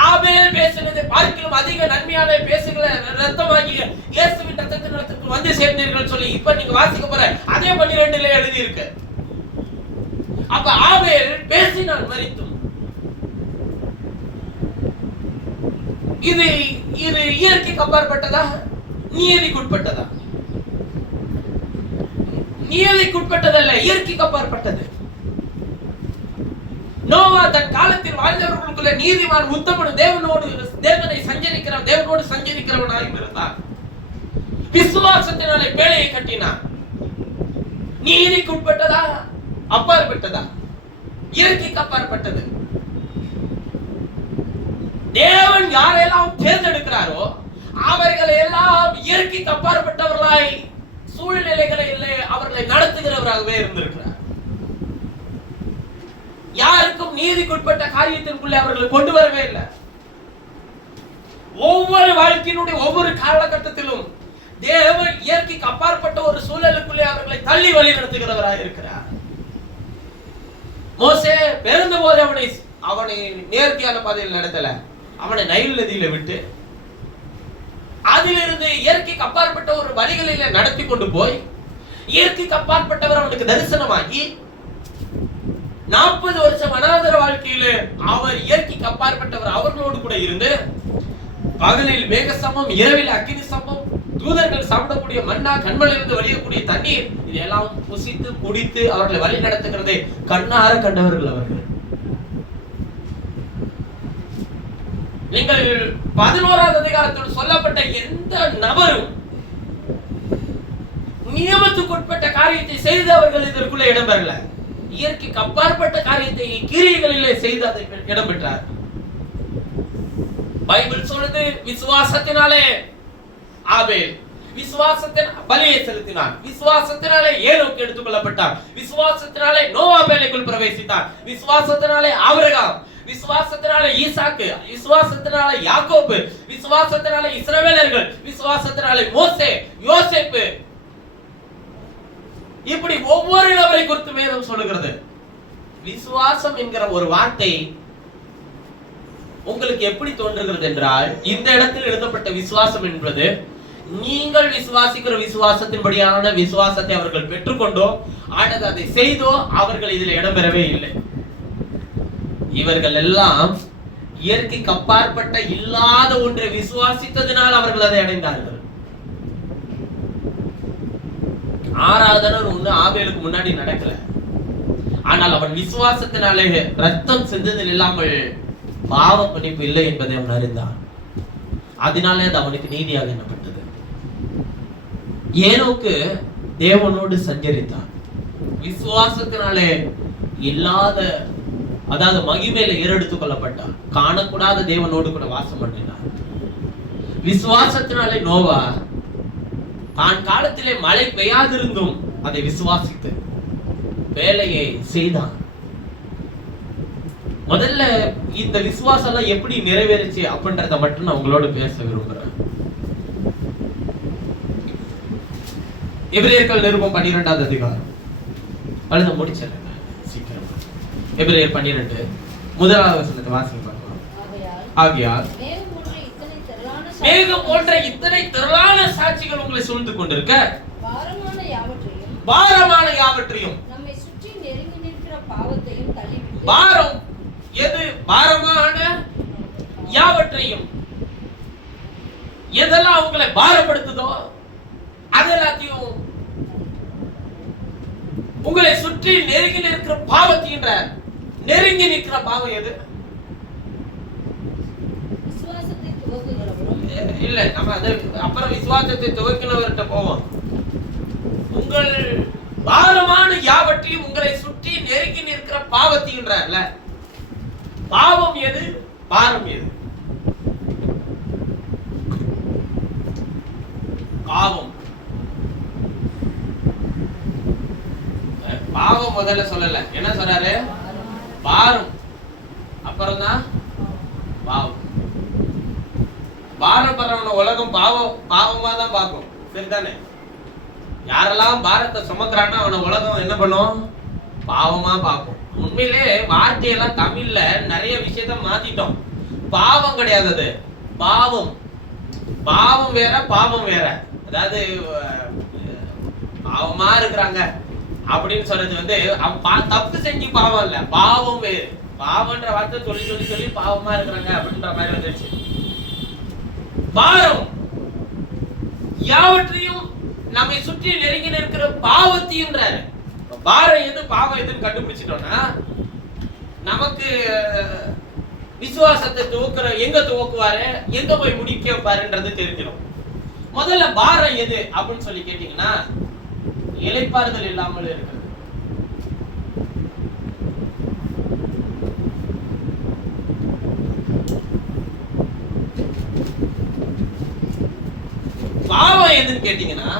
ஆபேல் பேசினதை பார்க்கிலும் அதிக நன்மையான பேசுகிற ரத்தமாகிய இயேசுவின் ரத்தத்தின் ரத்தத்துக்கு வந்து சேர்ந்தீர்கள் சொல்லி இப்ப நீங்க வாசிக்க போற அதே 12ல எழுதி இருக்கு. அப்ப ஆபேல் பேசினான் மரித்தும். இது இது இயற்கைக்கு அப்பாற்பட்டதா? நீதிக்குட்பட்டதா? நீதிக்குட்பட்டதல்ல, இயற்கைக்கு அப்பாற்பட்டது. நோவா தன் காலத்தில் வாழ்ந்தவர்களுக்குள்ள நீதிமான் உத்தமன் தேவனை சஞ்சரிக்கிறவனாய் இருந்தான். விசுவாசத்தினாலே பேழையை கட்டினான். நீதிக்குட்பட்டதா? அப்பாற்பட்டதா? இயற்கைக்கு அப்பாற்பட்டது. தேவன் யாரெல்லாம் தேர்ந்தெடுக்கிறாரோ அவர்களை எல்லாம் இயற்கைக்கு அப்பாற்பட்டவர்களாய் சூழ்நிலைகளிலே அவர்களை நடத்துகிறவராகவே இருந்திருக்கிறார். யாருக்கும் நீதிக்குட்பட்ட காரியத்திற்குள்ளே அவர்களை கொண்டு வரவே இல்லை. ஒவ்வொரு வாழ்க்கையினுடைய ஒவ்வொரு காலகட்டத்திலும் தேவன் இயற்கைக்கு அப்பாற்பட்ட ஒரு சூழலுக்குள்ளே அவர்களை தள்ளி வழி நடத்துகிறவராக இருக்கிறார். மோசே பிறந்த போது அவனை நேர்த்தியான பாதையில் நடத்தல. அவனை நைல் நதியில விட்டு அதிலிருந்து இயற்கைக்கு அப்பாற்பட்ட ஒரு வழிகளில நடத்தி கொண்டு போய் இயற்கைக்கு அப்பாற்பட்டவர் அவனுக்கு தரிசனமாகி 40 வருஷம் அனாதர வாழ்க்கையில அவர் இயற்கைக்கு அப்பாற்பட்டவர் அவர்களோடு கூட இருந்து பகலில் மேக சமம், இரவில் அக்கினி சமம், தூதர்கள் சாப்பிடக்கூடிய மன்னா, கண்மலிருந்து வழியக்கூடிய தண்ணீர், இதெல்லாம் புசித்து குடித்து அவர்களை வழி நடத்துகிறதை கண்ணார கண்டவர்கள் அவர்கள். நீங்கள் 11வது அதிகாரத்தில் சொல்லப்பட்ட எந்த நபரும் நியமத்துக்குட்பட்ட காரியத்தை செய்து அவர்கள் இதற்குள்ள இடம்பெறல. இயற்கைக்கு அப்பாற்பட்ட காரியத்தை கிரியைகளிலே செய்து அதை இடம்பெற்றார். பைபிள் சொல்றது விசுவாசத்தினாலே ஆபேல் விசுவாசத்தின் பலியை செலுத்தினான். விசுவாசத்தினாலே ஏனோக்கு எடுத்துக் கொள்ளப்பட்டான். விசுவாசத்தினாலே நோவா பேழைக்குள் பிரவேசித்தான். விசுவாசத்தினாலே ஆபிரகாம், விசுவாசத்தினாலே ஈசாக்கு, விசுவாசத்தினாலே யாக்கோபு, விசுவாசத்தினாலே இஸ்ரவேலர்கள், விசுவாசத்தினாலே மோசே, யோசேப்பு, இப்படி ஒவ்வொரு நபரை குறித்து வேதம் சொல்லுகிறது. விசுவாசம் என்கிற ஒரு வார்த்தை உங்களுக்கு எப்படி தோன்றுகிறது என்றால், இந்த இடத்தில் எழுதப்பட்ட விசுவாசம் என்பது நீங்கள் விசுவாசிக்கிற விசுவாசத்தின்படியான விசுவாசத்தை அவர்கள் பெற்றுக்கொண்டோ அல்லது அதை செய்தோ அவர்கள் இதில் இடம்பெறவே இல்லை. இவர்கள் எல்லாம் இயற்கைக்கு அப்பாற்பட்ட இல்லாத ஒன்றை விசுவாசித்ததினால் அவர்கள் அதை அடைந்தார்கள். ஆராதனை ஒண்ணு ஆபேலுக்கு முன்னாடி நடக்கல. ஆனால் அவன் விசுவாசத்தினாலே ரத்தம் சிந்ததில் இல்லாமல் பாவ மன்னிப்பு இல்லை என்பதை அவன் அறிந்தான். அதனாலே அது அவனுக்கு நீதியாக எண்ணப்பட்டது. ஏனோக்கு தேவனோடு சஞ்சரித்தான். விசுவாசத்தினாலே இல்லாத, அதாவது மகிமையில ஏறெடுத்துக் கொள்ளப்பட்டான். காணக்கூடாத தேவனோடு கூட வாசம் பண்ணினான். விசுவாசத்தினாலே நோவா தான் காலத்திலே மழை பெய்யாதிருந்தும் அதை விசுவாசித்து வேலையை செய்தான். முதல்ல இந்த விசுவாசம் எல்லாம் எப்படி நிறைவேறுச்சு அப்படின்றத மட்டும் நான் உங்களோட பேச விரும்புறேன். எபிரேயர்கள் நிருபம் 12வது அதிகாரம் பழுத முடிச்சிருங்க சீக்கிரம். எபிரேயர் 12 முதலாவது வசனத்தை வாசிக்க பார்க்கலாம். ஆகையால் மேகம் போன்ற இத்தனை திரளான சாட்சிகள் உங்களை சூழ்ந்து கொண்டிருக்க பாரமான யாவற்றையும் நம்மை சுற்றி நெருங்கி நிற்கிற பாவத்தையும் தள்ளிவிட்டு. பாரம் எது? பாரமான யாவற்றையும். எதெல்லாம் உங்களை பாரப்படுத்துதோ அது எல்லாத்தையும் உங்களை சுற்றி நெருங்கி நிற்கிற பாவத்தின்ற நெருங்கி நிற்கிற பாவம் எது? விசுவாசத்தை துவக்குகிறவரும் இல்ல, நம்ம அது அப்புறம் விசுவாசத்தை துவக்கினவர்கிட்ட போவோம். உங்கள் பாரமான யாவற்றையும் உங்களை சுற்றி நெருங்கி நிற்கிற பாவத்தின்றார்ல. பாவம் எது? பாரம் எது? பாவம். பாவம் முதல்ல சொல்லல, என்ன சொல்றாரு? பாரம். அப்புறம் தான் பாவம். பாரப்படுறவன உலகம் பாவமா தான் பார்க்கும், சரிதானே? யாரெல்லாம் பாரத்தை சுமக்கிறான்னா அவன உலகம் என்ன பண்ணும்? பாவமா பார்க்கும். உண்மையிலே வார்த்தையெல்லாம் தமிழ்ல நிறைய விஷயத்த மாத்திட்டோம். பாவம் கிடையாது, அது பாவம். பாவம் வேற, பாவம் வேற. அதாவது பாவமா இருக்கிறாங்க அப்படின்னு சொல்றது தப்பு செஞ்சு பாவம் இல்ல, பாவம் வேறு. பாவம்ன்ற வார்த்தை சொல்லி சொல்லி சொல்லி பாவமா இருக்கிறாங்க அப்படின்ற மாதிரி வந்துருச்சு. பாரம் யாவற்றையும் நம்மை சுற்றி நெருங்கி நிற்கிற பாவத்தையும்ன்றாரு. பாரம் எது பாவம் எதுன்னு கண்டுபிடிச்சிட்டோம்னா நமக்கு விசுவாசத்தை எங்க துவக்குவாரு, எங்க போய் முடிக்க வைப்பாருன்றது தெரிஞ்சிடும். முதல்ல பாரம் எது அப்படின்னு சொல்லி கேட்டீங்கன்னா இளைப்பாறுதல் இல்லாமல் இருக்கிறது. பாவம் எதுன்னு கேட்டீங்கன்னா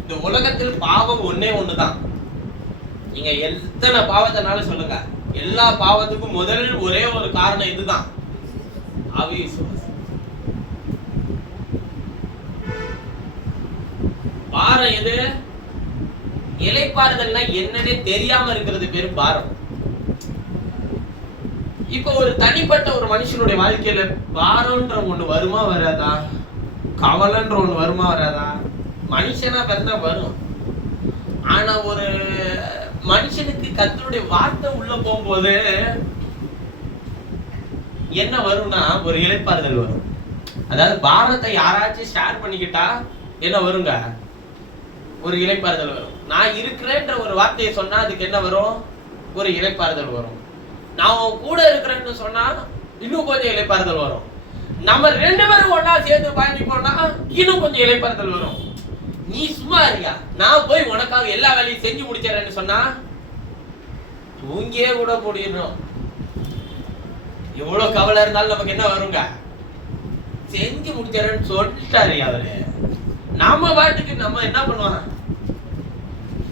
இந்த உலகத்தில் பாவம் ஒன்னே ஒண்ணுதான். நீங்க எத்தனை பாவத்தினாலும் சொல்லுங்க, எல்லா பாவத்துக்கும் முதல் ஒரே ஒரு காரணம் இதுதான், அவிசுவாசம். பாரம் எது? இளைப்பாறுதல்னா என்னன்னே தெரியாம இருக்கிறது பேரு பாரம். இப்ப ஒரு தனிப்பட்ட ஒரு மனுஷனுடைய வாழ்க்கையில பாரம்ன்ற ஒண்ணு வருமா வராதா? கவலைன்ற ஒண்ணு வருமா வராதா? மனுஷனா பிறந்தா வரும். ஆனா ஒரு மனுஷனுக்கு கர்த்தருடைய வார்த்தை உள்ள போகும்போது என்ன வரும்னா ஒரு இளைப்பாறுதல் வரும். அதாவது பாரத்தை யாராச்சும் ஷேர் பண்ணிக்கிட்டா என்ன வருங்க? ஒரு இளைப்பாறுதல் வரும். நான் இருக்கிறேன்ற ஒரு வார்த்தையை சொன்னா அதுக்கு என்ன வரும்? ஒரு இளைப்பாறுதல் வரும். நான் உன் கூட இருக்கிறேன்னு சொன்னா இன்னும் கொஞ்சம் இளைப்பாறுதல் வரும். நம்ம ரெண்டு பேரும் ஒன்னா சேர்ந்து பயணிப்போம்னா இன்னும் கொஞ்சம் இளைப்பாறுதல் வரும். நீ சும்மா இருக்கியா, நான் போய் உனக்காக எல்லா வேலையும் செஞ்சு முடிச்சிடறேன்னு சொன்னா தூங்கியே கூட முடியணும். எவ்வளவு கவலை இருந்தாலும் நமக்கு என்ன வருங்க? செஞ்சு முடிச்சிடறேன்னு சொல்லிட்டாரு அவரு. நாம பாட்டுக்கு நம்ம என்ன பண்ணுவோம்?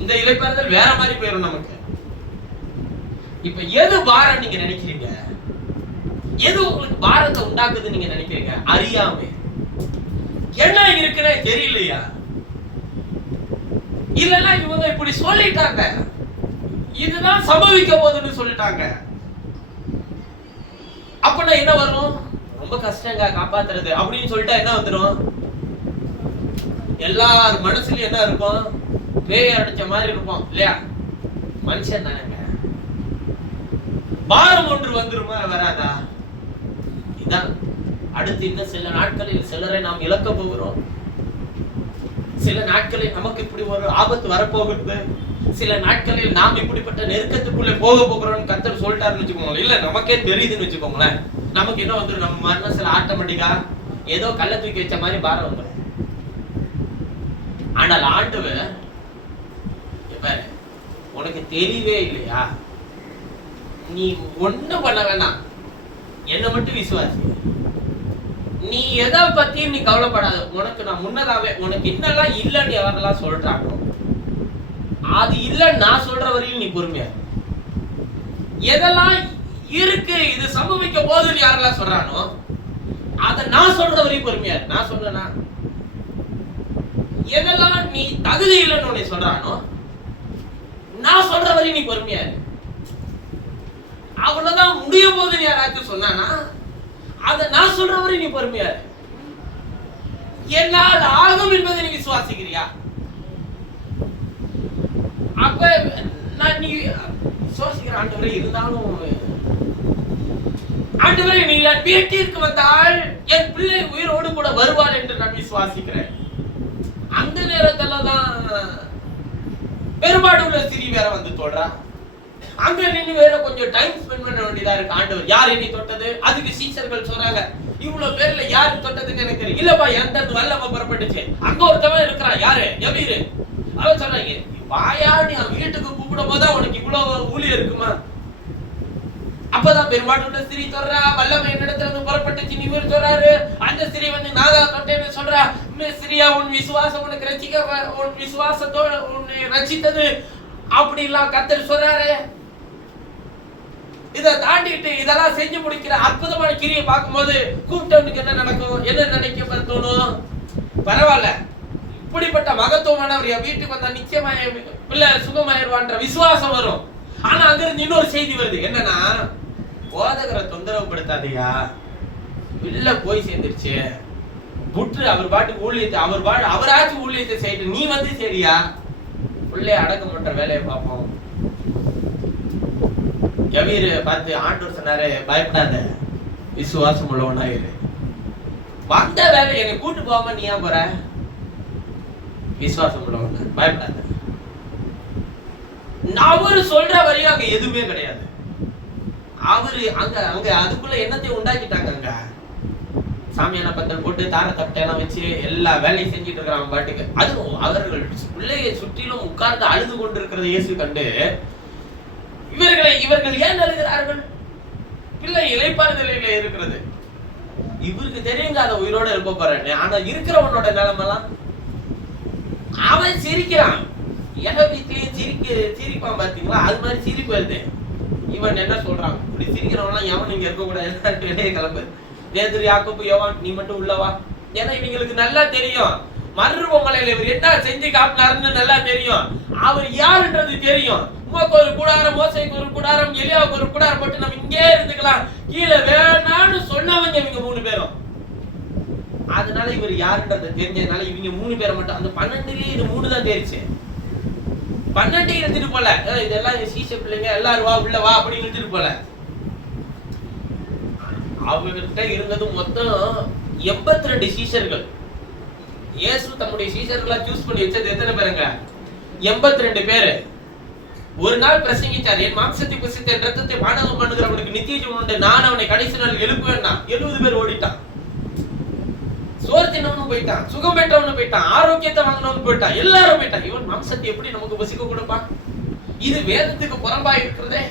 இந்த இளைப்பாறுதல் வேற மாதிரி போயிடும் நமக்கு. இப்ப எது பாரம் நீங்க நினைக்கிறீங்க? எது உங்களுக்கு பாரத்தை உண்டாக்குது நீங்க நினைக்கிறீங்க? அறியாமை. என்ன இருக்குன்னு தெரியலையா? இல்லன்னா இவங்க இப்படி சொல்லிட்டாங்க, இதுதான் சம்பவிக்க போகுதுன்னு சொல்லிட்டாங்க. அப்பனா என்ன வரும்? ரொம்ப கஷ்டங்க காப்பாத்துறது அப்படின்னு சொல்லிட்டா என்ன வந்துடும்? எல்லார் மனசுலயும் என்ன இருக்கும்? பேய் அடிச்ச மாதிரி இருக்கும் இல்லையா? மனுஷன் தானங்க. பாரம் ஒன்று வந்துருமா வராதா? இதான் அடுத்து இன்னும் சில நாட்களில் சிலரை நாம் இழக்க போகிறோம். சில நாட்களில் நமக்கு இப்படி ஒரு ஆபத்து வரப்போகுது. சில நாட்களில் நாம் இப்படிப்பட்ட நெருக்கத்துக்குள்ளே போக போகிறோம்னு கர்த்தர் சொல்லிட்டாருன்னு வச்சுக்கோங்களேன். இல்ல நமக்கே தெரியுதுன்னு வச்சுக்கோங்களேன். நமக்கு என்ன வந்துடும்? நம்ம மனசுல ஆட்டோமேட்டிக்கா ஏதோ கல்ல தூக்கி வச்ச மாதிரி பாரம் வந்துடும். ஆனால் ஆண்டவர் உனக்கு தெரியவே இல்லையா? நீ ஒண்ணும் பண்ண வேணாம், என்ன மட்டும் விசுவாசி. நீ எதை பத்தியும் நீ கவலைப்படாத. உனக்கு நான் முன்னதாவே உனக்கு என்னெல்லாம் இல்லைன்னு யாரெல்லாம் சொல்றாங்க அது இல்லைன்னு நான் சொல்ற வரையும் நீ பொறுமையா. எதெல்லாம் இருக்கு இது சம்பவிக்க போதுன்னு யாரெல்லாம் சொல்றானோ அதை நான் சொல்ற வரையும் பொறுமையா. நான் சொல்றேனா? எதெல்லாம் நீ தகுதி இல்லைன்னு உன்னை சொல்றானோ நான் சொல்ற வரையும் நீ பொறுமையா. அவ்வளவுதான் முடிய போதுன்னு யாராச்சும் சொன்னானா அதை நான் சொல்ற வரை நீ பொறுமையா. என்னால் ஆகும் என்பதை நீ விசுவாசிக்கிறியா? அப்ப நான் நீ விசுவாசிக்கிற ஆண்டவரே இருந்தாலும் ஆண்டவரே நீங்க வீட்டிற்கு வந்தால் என் பிள்ளை உயிரோடு கூட வருவார் என்று நான் விசுவாசிக்கிறேன். அந்த நேரத்துல தான் பெரும்பாடு உள்ள ஸ்திரீ வேற வந்து தோன்றா. அங்க நின்று வேற கொஞ்சம் டைம் ஸ்பெண்ட் பண்ண வேண்டியதா இருக்கு. ஆண்டவர் யார் என்னை தொட்டது? அதுக்கு சீஷர்கள் சொல்றாங்க, இவ்வளவு பேர்ல யாரு தொட்டதுன்னு எனக்கு தெரியல. இல்லப்பா எந்த வல்லமை புறப்பட்டுச்சு. அங்க ஒருத்தவன் இருக்கிறான், யாரு? யவீரு. அவன் சொல்றாங்க, வாயா நீ அவன் வீட்டுக்கு கூப்பிடும் போதா உனக்கு இவ்வளவு ஊழியம் இருக்குமா? அப்பதான் பெரும்பாடு உள்ள ஸ்திரீ சொல்றா, வல்லமை என்னிடத்துல இருந்து புறப்பட்டுச்சு. நீ இவர் சொல்றாரு, அந்த ஸ்திரீ வந்து நான் தான் தொட்டேன்னு சொல்றா. ஸ்திரீயா உன் விசுவாசம் உனக்கு ரட்சிக்க, உன் விசுவாசத்தோட உன்னை ரட்சித்தது அப்படிலாம் கர்த்தர் சொல்றாரு. இதை தாண்டிட்டு இதெல்லாம் செஞ்சு முடிக்கிற அற்புதமான கிரியை பார்க்கும்போது கூப்பிட்டவனுக்கு என்ன நடக்கும்? என்ன நினைக்க தோணும்? பரவாயில்ல, இப்படிப்பட்ட மகத்துவமானவர் என் வீட்டுக்கு வந்தா நிச்சயமா பிள்ளை சுகமாயிருவான்ற விசுவாசம் வரும். ஆனா அங்க இருந்து இன்னொரு செய்தி வருது. என்னன்னா, போதகரை தொந்தரவு படுத்தாதையா, பிள்ளை போய் சேர்ந்துருச்சு, புற்று அவர் பாட்டுக்கு ஊழியத்தை அவராச்சும் ஊழியத்தை செய்யிட்டு நீ வந்து சரியா பிள்ளைய அடக்கம் பண்ற வேலையை பார்ப்போம். யவீரு பார்த்து ஆண்டவர் சொன்னாரு, பயப்படாத, விசுவாசம் உள்ளவனாயிரு. வந்த வேலை என்னை கூட்டு போகாம நீ ஏன் போற? விசுவாசம் உள்ளவன, பயப்படாத. அவரு சொல்ற வரையும் அங்க எதுவுமே கிடையாது. அவரு அங்க அங்க அதுக்குள்ள என்னத்தை உண்டாக்கிட்டாங்க. அங்க சாமியான பத்தல் போட்டு தார தட்டையெல்லாம் வச்சு எல்லா வேலையும் செஞ்சுட்டு இருக்கிறாங்க பாட்டுக்கு. அதுவும் அவர்கள் பிள்ளையை சுற்றிலும் உட்கார்ந்து அழுது கொண்டிருக்கிறத இயேசு கண்டு, இவர்கள் ஏன் அழுகிறார்கள்? பிள்ளை இளைப்பாறு நிலையில இருக்கிறது. இவருக்கு தெரியுங்க அதை உயிரோட இருக்க போறேன்னு. ஆனா இருக்கிறவனோட நிலைமெல்லாம் அவன் சிரிக்கிறான். எங்க வீட்லயே சிரிப்பான் பாத்தீங்களா? அது மாதிரி சிரிப்பு வருது. இவன் என்ன சொல்றான், இப்படி சிரிக்கிறவன்லாம் எவன் இங்க இருக்க கூடாது, வெளியே கிளம்பு, பேதுரு யாக்கோபு யோவான் நீ மட்டும் உள்ளவா. ஏன்னா இவங்களுக்கு நல்லா தெரியும் மறுபமலையில இவர் என்ன செஞ்சு காட்டினாருன்னு நல்லா தெரியும். அவர் யாருன்றது தெரியும். உமக்கு ஒரு கூடாரம், மோசைக்கு ஒரு கூடாரம், எலியாவுக்கு ஒரு கூடாரம் போட்டு நம்ம இங்கே இருந்துக்கலாம், கீழே வேணான்னு சொன்னவங்க இவங்க 3 பேரும். அதனால இவர் யாருன்றது தெரிஞ்சதுனால இவங்க 3 பேரை மட்டும், அந்த 12லயே இது 3 தான் தெரிச்சு. 12 எடுத்துட்டு போல, இதெல்லாம் சீச பிள்ளைங்க எல்லாரும் வா உள்ள வா அப்படின்னு எடுத்துட்டு போல. அவர்கிட்ட இருந்தது மொத்தம் 82 சீஷர்கள். இயேசு தம்முடைய சீஷர்களா சூஸ் பண்ணி வச்சது எத்தனை பேருங்க? 82 பேரு. ஒரு நாள் பிரசங்கிச்சார், என் மாம்சத்தை புசித்த என் ரத்தத்தை பானகம் பண்ணுகிறவனுக்கு நித்திய ஜீவன் உண்டு, நான் அவனை கடைசி நாள் எழுப்புவேன்னா. 70 பேர் ஓடிட்டான். சோறு தின்னவனு போயிட்டான், சுகம் பெற்றவனு போயிட்டான், ஆரோக்கியத்தை வாங்கினவனு போயிட்டான், எல்லாரும் போயிட்டான். இவன் மாம்சத்தை எப்படி நமக்கு புசிக்க கொடுப்பான்? இது வேதத்துக்கு புறம்பா இருக்கிறதே.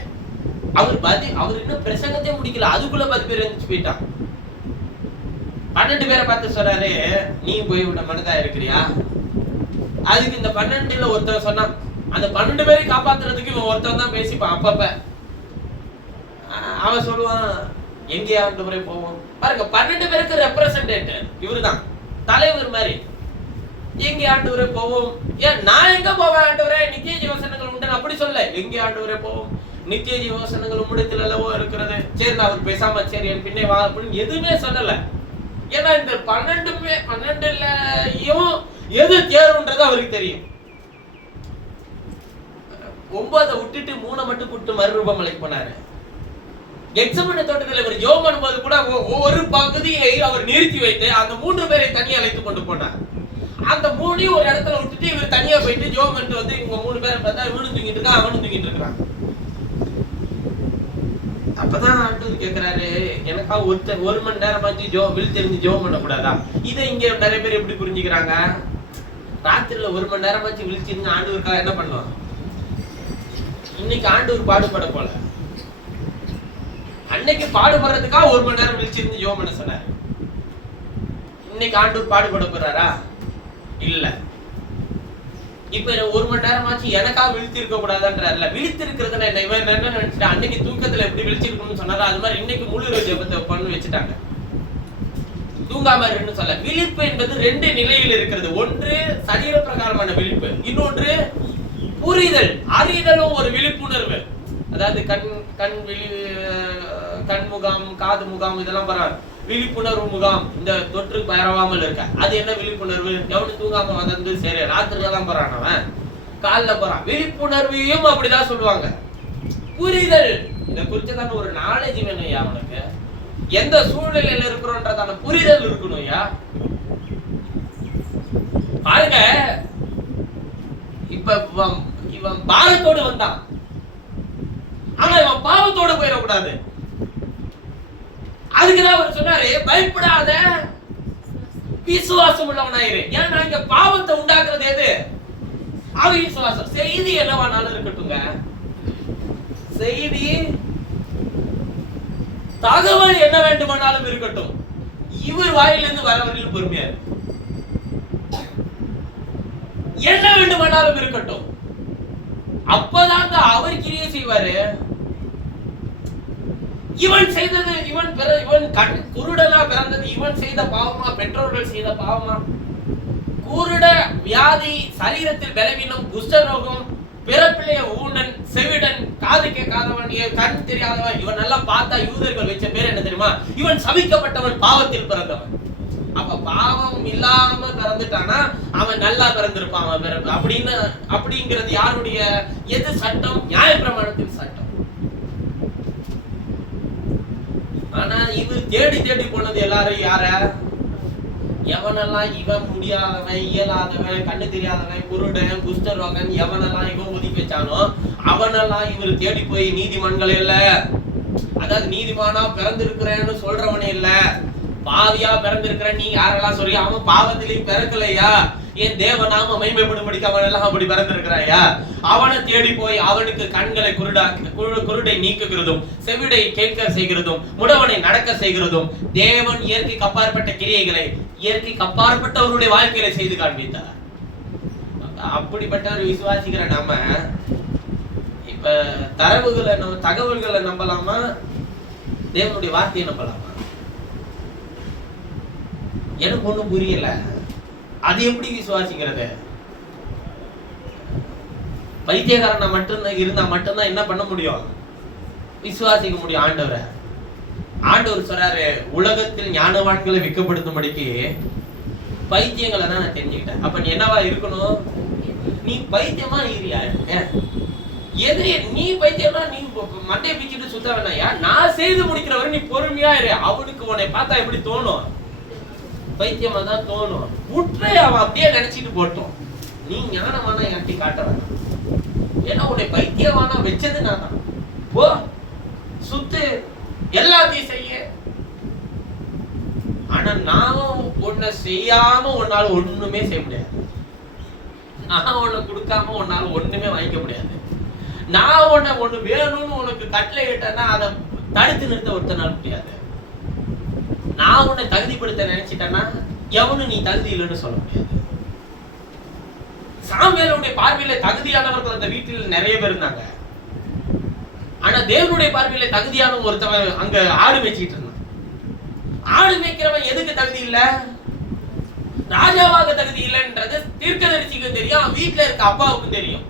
அவர் இன்னும் பிரசங்கத்தை முடிக்கல, அதுக்குள்ள 10 பேர் எழுந்துச்சு போயிட்டான். 12 பேரை பார்த்து சொல்றாரு, நீ போய் விட மனதா இருக்கிறியா? அதுக்கு இந்த 12ல ஒருத்தர் சொன்னான், அந்த 12 பேரை காப்பாத்துறதுக்கு இவன் ஒருத்தன் தான் பேசிப்பான். அப்பப்ப அவன் சொல்லுவான், எங்கே ஆண்டவரே போவோம். பாருங்க, 12 பேருக்கு ரெப்ரசன்டேட்டிவ் இவருதான், தலைவர் மாதிரி. எங்கே ஆண்டவரே போவோம்? ஏன் நான் எங்க போவேன் ஆண்டவரே, நித்திய ஜீவசனங்கள் உண்டு அப்படி சொல்ல. எங்கே ஆண்டவரே போவோம், நித்திய ஜீவசனங்கள் உம்மிடத்தில் அல்லவோ இருக்கிறது. சரி நான் அவர் பேசாம சரி என் பின்னே வா அப்படின்னு எதுவுமே சொல்லல. ஏன்னா இந்த 12லயும் எது தேர்வுன்றது அவருக்கு தெரியும். 9 விட்டுட்டு 3 மட்டும் கூப்பிட்டு மறுரூபமலைக்கு போனாரு. எக்ஸமன தோட்டத்தில் இவர் ஜெபம் பண்ணும்போது கூட ஒரு பகுதியை அவர் நிறுத்தி வைத்து அந்த 3 பேரை தனியா அழைத்து கொண்டு போனார். அந்த 3ஐயும் ஒரு இடத்துல விட்டுட்டு இவர் தனியா போயிட்டு ஜெபம் பண்ணிட்டு வந்து இவங்க 3 பேரை பார்த்தா இவனும் தூங்கிட்டு இருக்கான், அவனும் தூங்கிட்டு இருக்கான். அப்பதான் ஆண்டவர் கேட்கிறாரு, எனக்கா ஒரு மணி நேரம் ஆச்சு வில் தெரிஞ்சு ஜெபம் பண்ணக்கூடாதா? இதை இங்க நிறைய பேர் எப்படி புரிஞ்சுக்கிறாங்க? ராத்திரில 1 மணி நேரம் ஆச்சு விழிச்சிருந்து ஆண்டவருக்காக என்ன பண்ணுவான்? இன்னைக்கு ஆண்டவர் பாடுபட போல, அன்னைக்கு பாடுபடுறதுக்காக 1 மணி நேரம் விழிச்சிருந்து ஜெபம் பண்ண சொன்னார். இன்னைக்கு ஆண்டவர் பாடுபட போறாரா? இல்ல. இப்ப 1 மணி நேரமாச்சு எனக்கா விழித்திருக்க கூடாதுன்றல. விழித்திருக்கிறதுல என்ன இவன் என்ன நினைச்சிட்டா, அன்னைக்கு தூக்கத்துல எப்படி விழிச்சிருக்கணும்னு சொன்னாரோ அது மாதிரி இன்னைக்கு முழு இரவு ஜெபத்தை பண்ணி வச்சுட்டாங்க. தூங்காம இருன்னு சொல்ல. விழிப்பு என்பது 2 நிலையில் இருக்கிறது. ஒன்று சரீர பிரகாரமான விழிப்பு, இன்னொன்று புரிதல், அறிதலும் ஒரு விழிப்புணர்வு. அதாவது கண் முகாம், காது முகாம், இதெல்லாம் பரவாயில்ல. விழிப்புணர்வு முகாம், இந்த தொற்று பரவாமல் இருக்க, அது என்ன விழிப்புணர்வு? எவனு தூங்காம வந்து சரி ராத்திரில தான் போறான், அவன் காலில் போறான். விழிப்புணர்வையும் அப்படிதான் சொல்லுவாங்க. புரிதல், இதை குறிச்சதான ஒரு நாலேஜ் வேணும் அவனுக்கு. எந்த சூழ்நிலையில இருக்கிறோன்றதான புரிதல் இருக்கணும் ஐயா. பாருங்க, இப்ப இவன் பாரத்தோடு வந்தான், ஆனா இவன் பாவத்தோடு போயிடக்கூடாது. அதுக்குதான் அவர் சொன்னாரு, பயப்படாத, விசுவாசம் உள்ளவனாயிரு. ஏன்னா இங்க பாவத்தை உண்டாக்குறது எது? அவிசுவாசம். செய்தி என்னவானாலும் இருக்கட்டுங்க, செய்தி தகவல் என்ன வேண்டுமானாலும் இருக்கட்டும், இவர் வாயிலிருந்து வரவரையில் பொறுமையா இருக்கு. என்ன வேண்டுமானாலும் இருக்கட்டும், அப்பதாங்க அவர் கிரியை செய்வாரு. இவன் செய்தது, இவன் கண் குருடனா பிறந்தது இவன் செய்த பாவமா, பெற்றோர்கள் செய்த பாவமா? குருட, வியாதி, சரீரத்தில் பலவீனம், குஷ்டரோகம், பிறப்பிலே ஊனன், செவிடன், காது கேட்காதவன், கண் தெரியாதவன், இவன் நல்லா பார்த்தா யூதர்கள் வச்ச பேர் என்ன தெரியுமா? இவன் சபிக்கப்பட்டவன், பாவத்தில் பிறந்தவன். அப்ப பாவம் இல்லாம பிறந்துட்டானா அவன் நல்லா பிறந்திருப்பான் அப்படின்னு. அப்படிங்கிறது யாருடைய எது சட்டம்? நியாயப்பிரமாணத்தின் சட்டம். ஆனா இவர் தேடி தேடி போனது எல்லாரும் யார? எவனெல்லாம் இவன் முடியாதவன், இயலாதவன், கண்ணு தெரியாதவன், குருடன், குஷ்டரோகன், எவனெல்லாம் இவன் ஒதுக்கி வச்சானோ அவனெல்லாம் இவர் தேடி போய் நீதிமான்கள் இல்ல, அதாவது நீதிமானா பிறந்திருக்கிறேன்னு சொல்றவனே இல்ல, பாவியா பிறந்திருக்கிற நீ யாரெல்லாம் சொல்லி அவன் பாவத்திலையும் பிறக்கலையா, என் தேவநாம மகிமைப்படும்படிக்கு அவன் எல்லாம் அப்படி பிறந்திருக்கிறாயா? அவனை தேடி போய் அவனுக்கு கண்களை குருடை நீக்குகிறதும், செவிடை கேட்க செய்கிறதும், முடவனை நடக்க செய்கிறதும், தேவன் இயற்கைக்கு அப்பாற்பட்ட கிரியைகளை இயற்கைக்கு அப்பாற்பட்டவருடைய வாழ்க்கையில செய்து காண்பித்தார். அப்படிப்பட்டவர் விசுவாசிக்கிற நாம இப்ப தகவல்களை நம்பலாமா, தேவனுடைய வார்த்தையை நம்பலாமா? எனக்கு ஒண்ணும் புரியல. அது எப்படி விசுவாசிக்கிறது? பைத்தியக்காரனா மட்டும்தான் இருந்தா மட்டும்தான் என்ன பண்ண முடியும்? விசுவாசிக்க முடியும் ஆண்டவரை. ஆண்டவர் சொல்றாரு, உலகத்தில் ஞானவான்களை விற்கப்படுத்தும்படிக்கு பைத்தியங்களை தான் நான் தெரிஞ்சுக்கிட்டேன். அப்ப நீ என்னவா இருக்கணும்? நீ பைத்தியமா இருக்கியா? எதிரே நீ பைத்தியம்னா நீ மண்டையை பிச்சுட்டு சுத்த வேணாயா? நான் செய்து முடிக்கிறவரை நீ பொறுமையா இரு. அவனுக்கு உன்னை பார்த்தா எப்படி தோணும்? பைத்தியமா தான் தோணும். உற்றை அவன் அப்படியே நினைச்சிட்டு போட்டோம். நீ ஞானமான என்கிட்ட காட்ட வேணாம். ஏன்னா உன்னை பைத்தியமானா வச்சது நான் தான். போ, சுத்து, எல்லாத்தையும் செய்ய. ஆனா நான் உன்னை செய்யாம உன்னால ஒண்ணுமே செய்ய முடியாது. நான் உன்னை கொடுக்காம உன்னால ஒண்ணுமே வாங்கிக்க முடியாது. நான் உன்னை ஒண்ணு வேணும்னு உனக்கு கட்டளை இட்டேன்னா அதை தடுத்து நிறுத்த ஒருத்தனால முடியாது. நான் உன்னை தகுதிப்படுத்த நினைச்சிட்டேன்னா எவனும் நீ தகுதி இல்லைன்னு சொல்ல முடியாது. சாமுவேலுடைய பார்வையில தகுதியானவர்கள் அந்த வீட்டில் நிறைய பேர் இருந்தாங்க. ஆனா தேவனுடைய பார்வையில தகுதியான ஒருத்தவன் அங்க ஆடு மேய்ச்சிட்டு இருந்தான். ஆடு மேய்க்கிறவன் எதுக்கு தகுதி இல்ல? ராஜாவாக தகுதி இல்லைன்றது தீர்க்கதரிசிக்கு தெரியும், வீட்டுல இருக்க அப்பாவுக்கும் தெரியும்.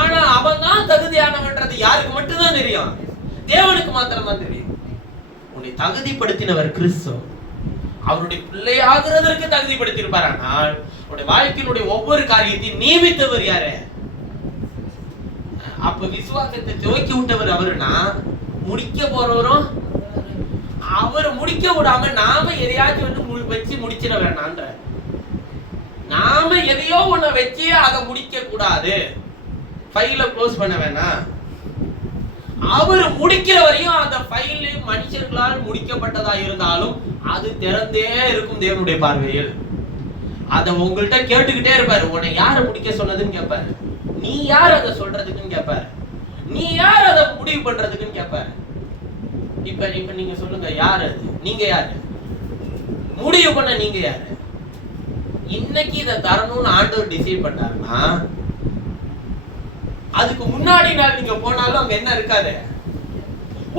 ஆனா அவன் தான் தகுதியானவன்றது யாருக்கு மட்டும்தான் தெரியும்? தேவனுக்கு மாத்திரம் தான் தெரியும். உன்னை தகுதிப்படுத்தினவர் கிறிஸ்து. அவருடைய பிள்ளையாகிறதற்கு தகுதிப்படுத்தியிருப்பார். ஆனால் உன்னுடைய வாழ்க்கையினுடைய ஒவ்வொரு காரியத்தையும் நியமித்தவர் யாரு? அப்ப விசுவாசத்தை துவக்கி விட்டவர் அவருனா முடிக்க போறவரும் அவரை முடிக்க விடாம நாம எதையாச்சும் வந்து வச்சு முடிச்சிட வேணான்ற. நாம எதையோ ஒண்ண வச்சு அதை முடிக்க கூடாது, ஃபைல க்ளோஸ் பண்ண வேணாம். அவர் முடிக்கிற வரையும் அந்த ஃபைல் மனுஷர்களால் முடிக்கப்பட்டதா இருந்தாலும் அது திறந்தே இருக்கும் தேவனுடைய பார்வையில். அத உங்கள்கிட்ட கேட்டுக்கிட்டே இருப்பாரு. உன்னை யார முடிக்க சொன்னதுன்னு கேட்பாரு. நீ யார் அதை சொல்றதுக்குன்னு கேட்பாரு. நீ யார் அதை முடிவு பண்றதுக்குன்னு கேட்பாரு. இப்ப நீங்க சொல்லுங்க, யாரு அது? நீங்க யாரு? முடிவு பண்ண நீங்க யாரு? இன்னைக்கு இதை தரணும்னு ஆண்டவர் டிசைட் பண்ணாருன்னா அதுக்கு முன்னாடி நாள் நீங்க போனாலும் அங்க என்ன இருக்காது?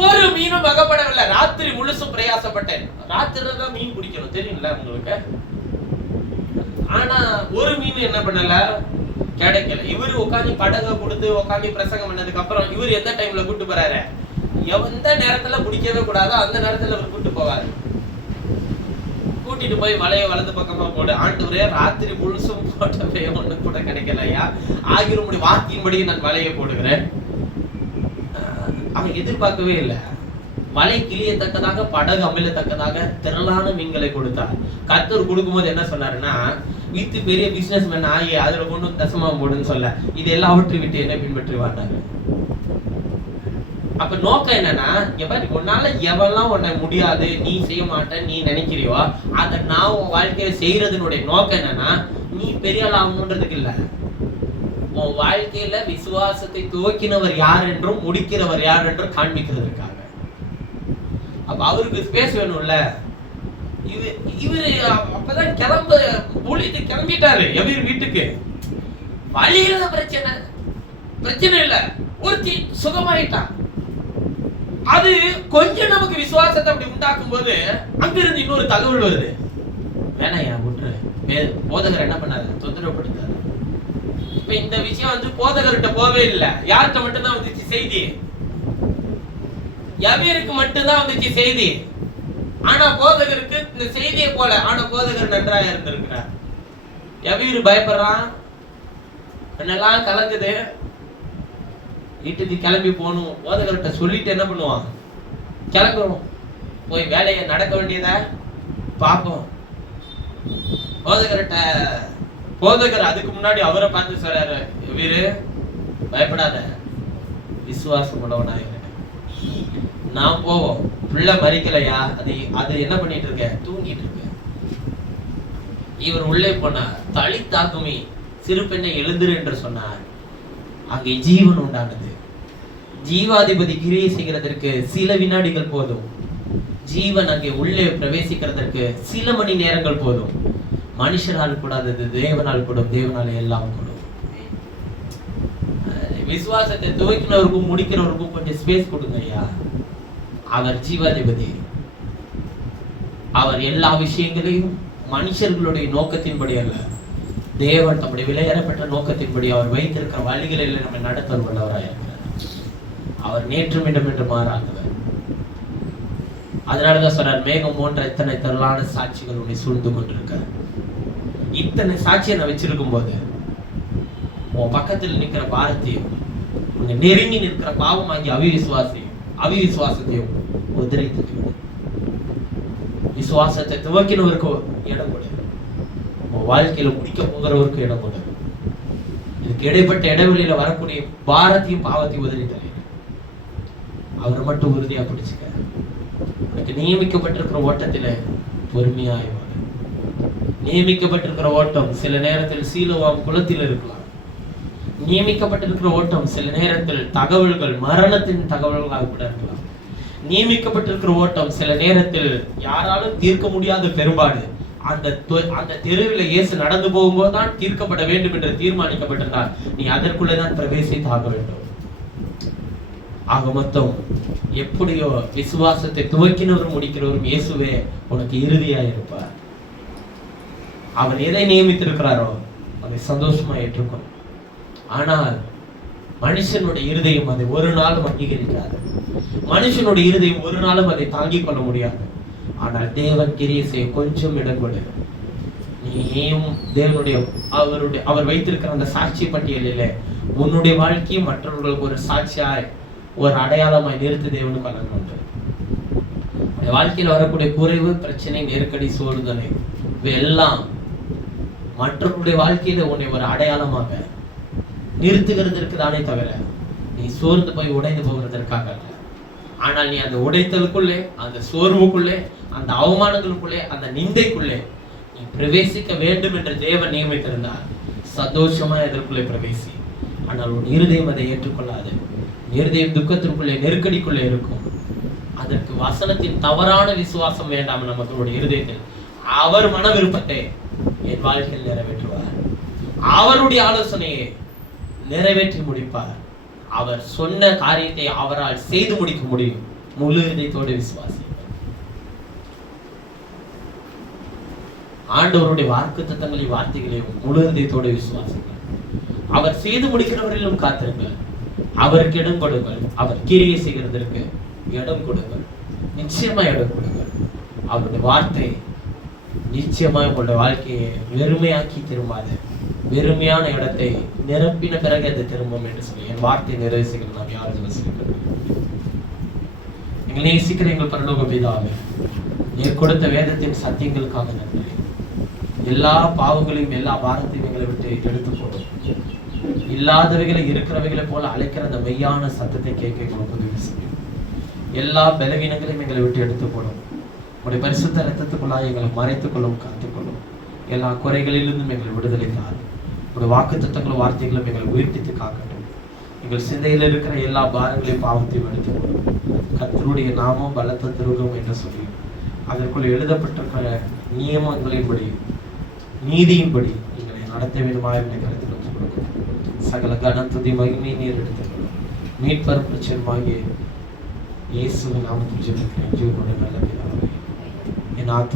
ஒரு மீனும் வகப்படவில்லை. ராத்திரி முழுசும் பிரயாசப்பட்டேன். ராத்திரி தான் மீன் பிடிக்கணும், தெரியும்ல உங்களுக்கு. ஆனா ஒரு மீன் என்ன பண்ணல, கிடைக்கல. இவரு உட்காந்து படகை கொடுத்து உட்காந்து பிரசங்கம் பண்ணதுக்கு அப்புறம் இவர் எந்த டைம்ல கூட்டு போறாரு? எந்த நேரத்துல பிடிக்கவே கூடாதோ அந்த நேரத்துல அவர் கூட்டு போவாரு. கூட்டிட்டு போய் வலைய வலது பக்கமா போடு. ஆண்டவரே, ராத்திரி முழுசும் போட்டவே ஒண்ணு கூட கிடைக்கலையா, ஆகியோருடைய வாக்கின்படி நான் வலைய போடுகிறேன். அவன் எதிர்பார்க்கவே இல்லை. வலை கிளியத்தக்கதாக படகு அமிழத்தக்கதாக திரளான மீன்களை கொடுத்தார். கர்த்தர் கொடுக்கும்போது என்ன சொன்னாருன்னா, வித்து பெரிய பிசினஸ் மேன் ஆகி அதுல கொண்டு தசமாவும் போடுன்னு சொல்ல, இது எல்லாவற்றை விட்டு என்ன பின்பற்றி வாழ்ந்தாங்க. அப்ப நோக்கம் என்னன்னா, உன்னால எவெல்லாம் உன்னை முடியாது, நீ செய்ய மாட்ட, நீ நினைக்கிறியோ அதை நான் உன் வாழ்க்கையில செய்யறதுனுடைய நோக்கம் என்னன்னா, நீ பெரிய ஆள் ஆகணுன்றதுக்கு இல்ல, உன் வாழ்க்கையில விசுவாசத்தை துவக்கினவர் யார் என்றும் முடிக்கிறவர் யார் என்றும் காண்பிக்கிறதுக்காக. அப்ப அவருக்கு ஸ்பேஸ் வேணும்ல. இவரு அப்பதான் கிளம்பிட்டாரு எவீர் வீட்டுக்கு. வழியில பிரச்சனை இல்ல, ஒருத்தி சுகமாயிட்டான். அது கொஞ்சம் நமக்கு விசுவாசத்தை அப்படி உண்டாக்கும் போது அங்கிருந்து இன்னொரு தகவல் வருது, வேணாயா விட்டுரு, போதகர் என்ன பண்ணாரு, தொந்தரவுப்படுத்தாரு. இப்ப இந்த விஷயம் போதகர்கிட்ட போவே இல்லை, யார்கிட்ட மட்டும்தான் வந்துச்சு செய்தி, யவீருக்கு மட்டும்தான் வந்துச்சு செய்தி. ஆனா போதகருக்கு இந்த செய்தியை போல, ஆனா போதகர் நன்றாக இருந்திருக்கிறார். யவீர் பயப்படுறான், என்னெல்லாம் கலங்குது, வீட்டுக்கு கிளம்பி போகணும். போதகர்கிட்ட சொல்லிட்டு என்ன பண்ணுவான், கிளம்புறோம், போய் வேலையை நடக்க வேண்டியத பார்ப்போம். போதகர் அதுக்கு முன்னாடி அவரை பார்த்து சொல்றாரு, யவீரு பயப்படாத, விசுவாசம் உள்ளவனாக நான் போவோம், பிள்ளை மறிக்கலையா, அது என்ன பண்ணிட்டு இருக்க, தூங்கிட்டு இருக்க. இவர் உள்ளே போனார், தளி தாக்குமி சிறு பெண்ணை எழுந்திரு என்று சொன்னார். அங்கே ஜீவன் உண்டானது. ஜீவாதிபதி கிரியை செய்கிறதற்கு சில வினாடிகள் போதும், ஜீவன் அங்கே உள்ளே பிரவேசிக்கிறதற்கு சில மணி நேரங்கள் போதும். மனுஷனால் கூடாதது தேவனால் கூடும், தேவனால் எல்லாம் கூடும். விசுவாசத்தை துவக்கினவருக்கும் முடிக்கிறவருக்கும் கொஞ்சம் ஸ்பேஸ் கொடுங்க ஐயா. அவர் ஜீவாதிபதி, அவர் எல்லா விஷயங்களையும் மனுஷர்களுடைய நோக்கத்தின்படி அல்ல, தேவன் தம்முடைய விலையேறப்பட்ட நோக்கத்தின்படி அவர் வைத்திருக்கிற வழிகளில் நம்ம நடத்த வல்லவராக இருக்கிறார். அவர் நேற்றும் இன்றும் என்று மாறாதவர். அதனாலதான் சொன்னார், மேகம் போன்ற இத்தனை திரளான சாட்சிகள் உன்னை சூழ்ந்து கொண்டிருக்க. இத்தனை சாட்சியை நான் வச்சிருக்கும் போது உன் பக்கத்தில் நிற்கிற பாரத்தையும் உங்க நெருங்கி நிற்கிற பாவமாகி அவிசுவாசத்தையும் உதிரைத்து விசுவாசத்தை துவக்கினவருக்கு இடம் கொடு, உன் வாழ்க்கையில முடிக்க போகிறவருக்கு இடம் கொடு. இதுக்கு இடைப்பட்ட இடைவெளியில வரக்கூடிய பாரத்தையும் பாவத்தையும் உதிரித்தலை அவரை மட்டும் உறுதியா பிடிச்சுக்க. உனக்கு நியமிக்கப்பட்டிருக்கிற ஓட்டத்தில பொறுமையாய் நியமிக்கப்பட்டிருக்கிற ஓட்டம் சில நேரத்தில் சீலோவாம் குளத்தில் இருக்கலாம். நியமிக்கப்பட்டிருக்கிற ஓட்டம் சில நேரத்தில் தகவல்கள் மரணத்தின் தகவல்களாக கூட இருக்கலாம். நியமிக்கப்பட்டிருக்கிற ஓட்டம் சில நேரத்தில் யாராலும் தீர்க்க முடியாத பெரும்பாடு. அந்த தெருவில் இயேசு நடந்து போகும்போது தான் தீர்க்கப்பட வேண்டும் என்று தீர்மானிக்கப்பட்டிருந்தால் நீ அதற்குள்ளேதான் பிரவேசித்து ஆக வேண்டும். ஆக மொத்தம் எப்படியோ விசுவாசத்தை துவக்கினவரும் முடிக்கிறவரும் இயேசுவே உனக்கு இறுதியா இருப்பார். அவர் எதை நியமித்திருக்கிறாரோ அதை சந்தோஷமா ஏற்றுக்கணும். ஆனால் மனுஷனுடைய இருதயம் அதை ஒரு நாளும் அங்கீகரிக்காது. மனுஷனுடைய இருதயம் ஒரு நாளும் அதை தாங்கிக் கொள்ள முடியாது. ஆனால் தேவன் கிரியை செய்ய கொஞ்சம் இடம் கொடு. நீயும் தேவனுடைய அவர் வைத்திருக்கிற அந்த சாட்சி பட்டியலில் உன்னுடைய வாழ்க்கையை மற்றவர்களுக்கு ஒரு சாட்சியாய் ஒரு அடையாளமாய் நிறுத்தி தேவனுக்கு வழங்க. வாழ்க்கையில் வரக்கூடிய குறைவு, பிரச்சனை, நெருக்கடி, சோர்தனை இவையெல்லாம் மற்றவர்களுடைய வாழ்க்கையில உன்னை ஒரு அடையாளமாக நிறுத்துகிறதற்கு தானே தவிர நீ சோர்ந்து போய் உடைந்து போகிறதற்காக அல்ல. ஆனால் நீ அந்த உடைத்தலுக்குள்ளே, அந்த சோர்வுக்குள்ளே, அந்த அவமானங்களுக்குள்ளே, அந்த நிந்தைக்குள்ளே நீ பிரவேசிக்க வேண்டும் என்று தேவன் நியமித்திருந்தார். சந்தோஷமா இதற்குள்ளே பிரவேசி. ஆனால் உன் இருதயம் அதை ஏற்றுக்கொள்ளாது. இருதயம் துக்கத்திற்குள்ளே, நெருக்கடிக்குள்ளே இருக்கும். அதற்கு வசனத்தின் தவறான விசுவாசம் வேண்டாம். நமக்கு இருதயத்தில் அவர் மன விருப்பத்தை என் வாழ்க்கையில் நிறைவேற்றுவார். அவருடைய ஆலோசனையை நிறைவேற்றி முடிப்பார். அவர் சொன்ன காரியத்தை அவரால் செய்து முடிக்க முடியும். முழு இதயத்தோடு விசுவாசி. ஆண்டவருடைய வாக்குத்தத்தங்களையும் வார்த்தைகளையும் முழு இதயத்தோடு விசுவாசிகள். அவர் செய்து முடிக்கிறவரிலும் காத்திருங்கள். அவருக்கு இடம் கொடுங்கள். அவர் கிரியை செய்கிறதற்கு இடம் கொடுங்கள். நிச்சயமா இடம் கொடுங்கள். அவருடைய வார்த்தை நிச்சயமா உங்களுடைய வாழ்க்கையை வெறுமையாக்கி திரும்பாது. வெறுமையான இடத்தை நிரப்பின பிறகு அது திரும்பும் என்று சொல்லி என் வார்த்தை நிறைவு செய்கிறது. நாம் யாரும் எங்களை நேசிக்கிற எங்கள் பரலோக பிதாவே, நீர் கொடுத்த வேதத்தின் சத்தியங்களுக்காக நன்றி. எல்லா பாவங்களையும் எல்லா பாரத்தையும் எங்களை விட்டு எடுத்து போடும். இல்லாதவைகளை இருக்கிறவைகளை போல அழைக்கிற அந்த மெய்யான சத்தத்தை கேட்க எங்களுக்கு உதவி செய்யும். எல்லா பலவீனங்களையும் எங்களை விட்டு எடுத்து போடும். உடைய பரிசுத்த இரத்தத்துக்குள்ளாக எங்களை மறைத்துக் கொள்ளும், காத்துக்கொள்ளும். எல்லா குறைகளிலிருந்தும் எங்களை விடுதலை தாரும். உடைய வாக்கு தத்தங்களும் வார்த்தைகளும் எங்களை உயிர்ப்பித்து காக்கட்டும். எங்கள் சிந்தையில் இருக்கிற எல்லா பாரங்களையும் பாவத்தையும் எடுத்துக் கொள்ளும். கர்த்தருடைய நாமம் பலத்த துருகம் என்று சொல்லி அதற்குள் எழுதப்பட்டிருக்கிற நியமங்களின்படி நீதியின்படி எங்களை நடத்த வேண்டுமாய் எங்களை கருத்தில் வச்சுக் கொடுக்கும். சகல கன துதி மகிமை நீர் எடுத்துக்கொள்ளும். மீட்பர் பிரச்சனமாகிய இயேசுவின் நாமத்தில் ஜெபிக்கிறேன். ஜீவனுடைய நல்ல பிதாவே. என் ஆத்துமா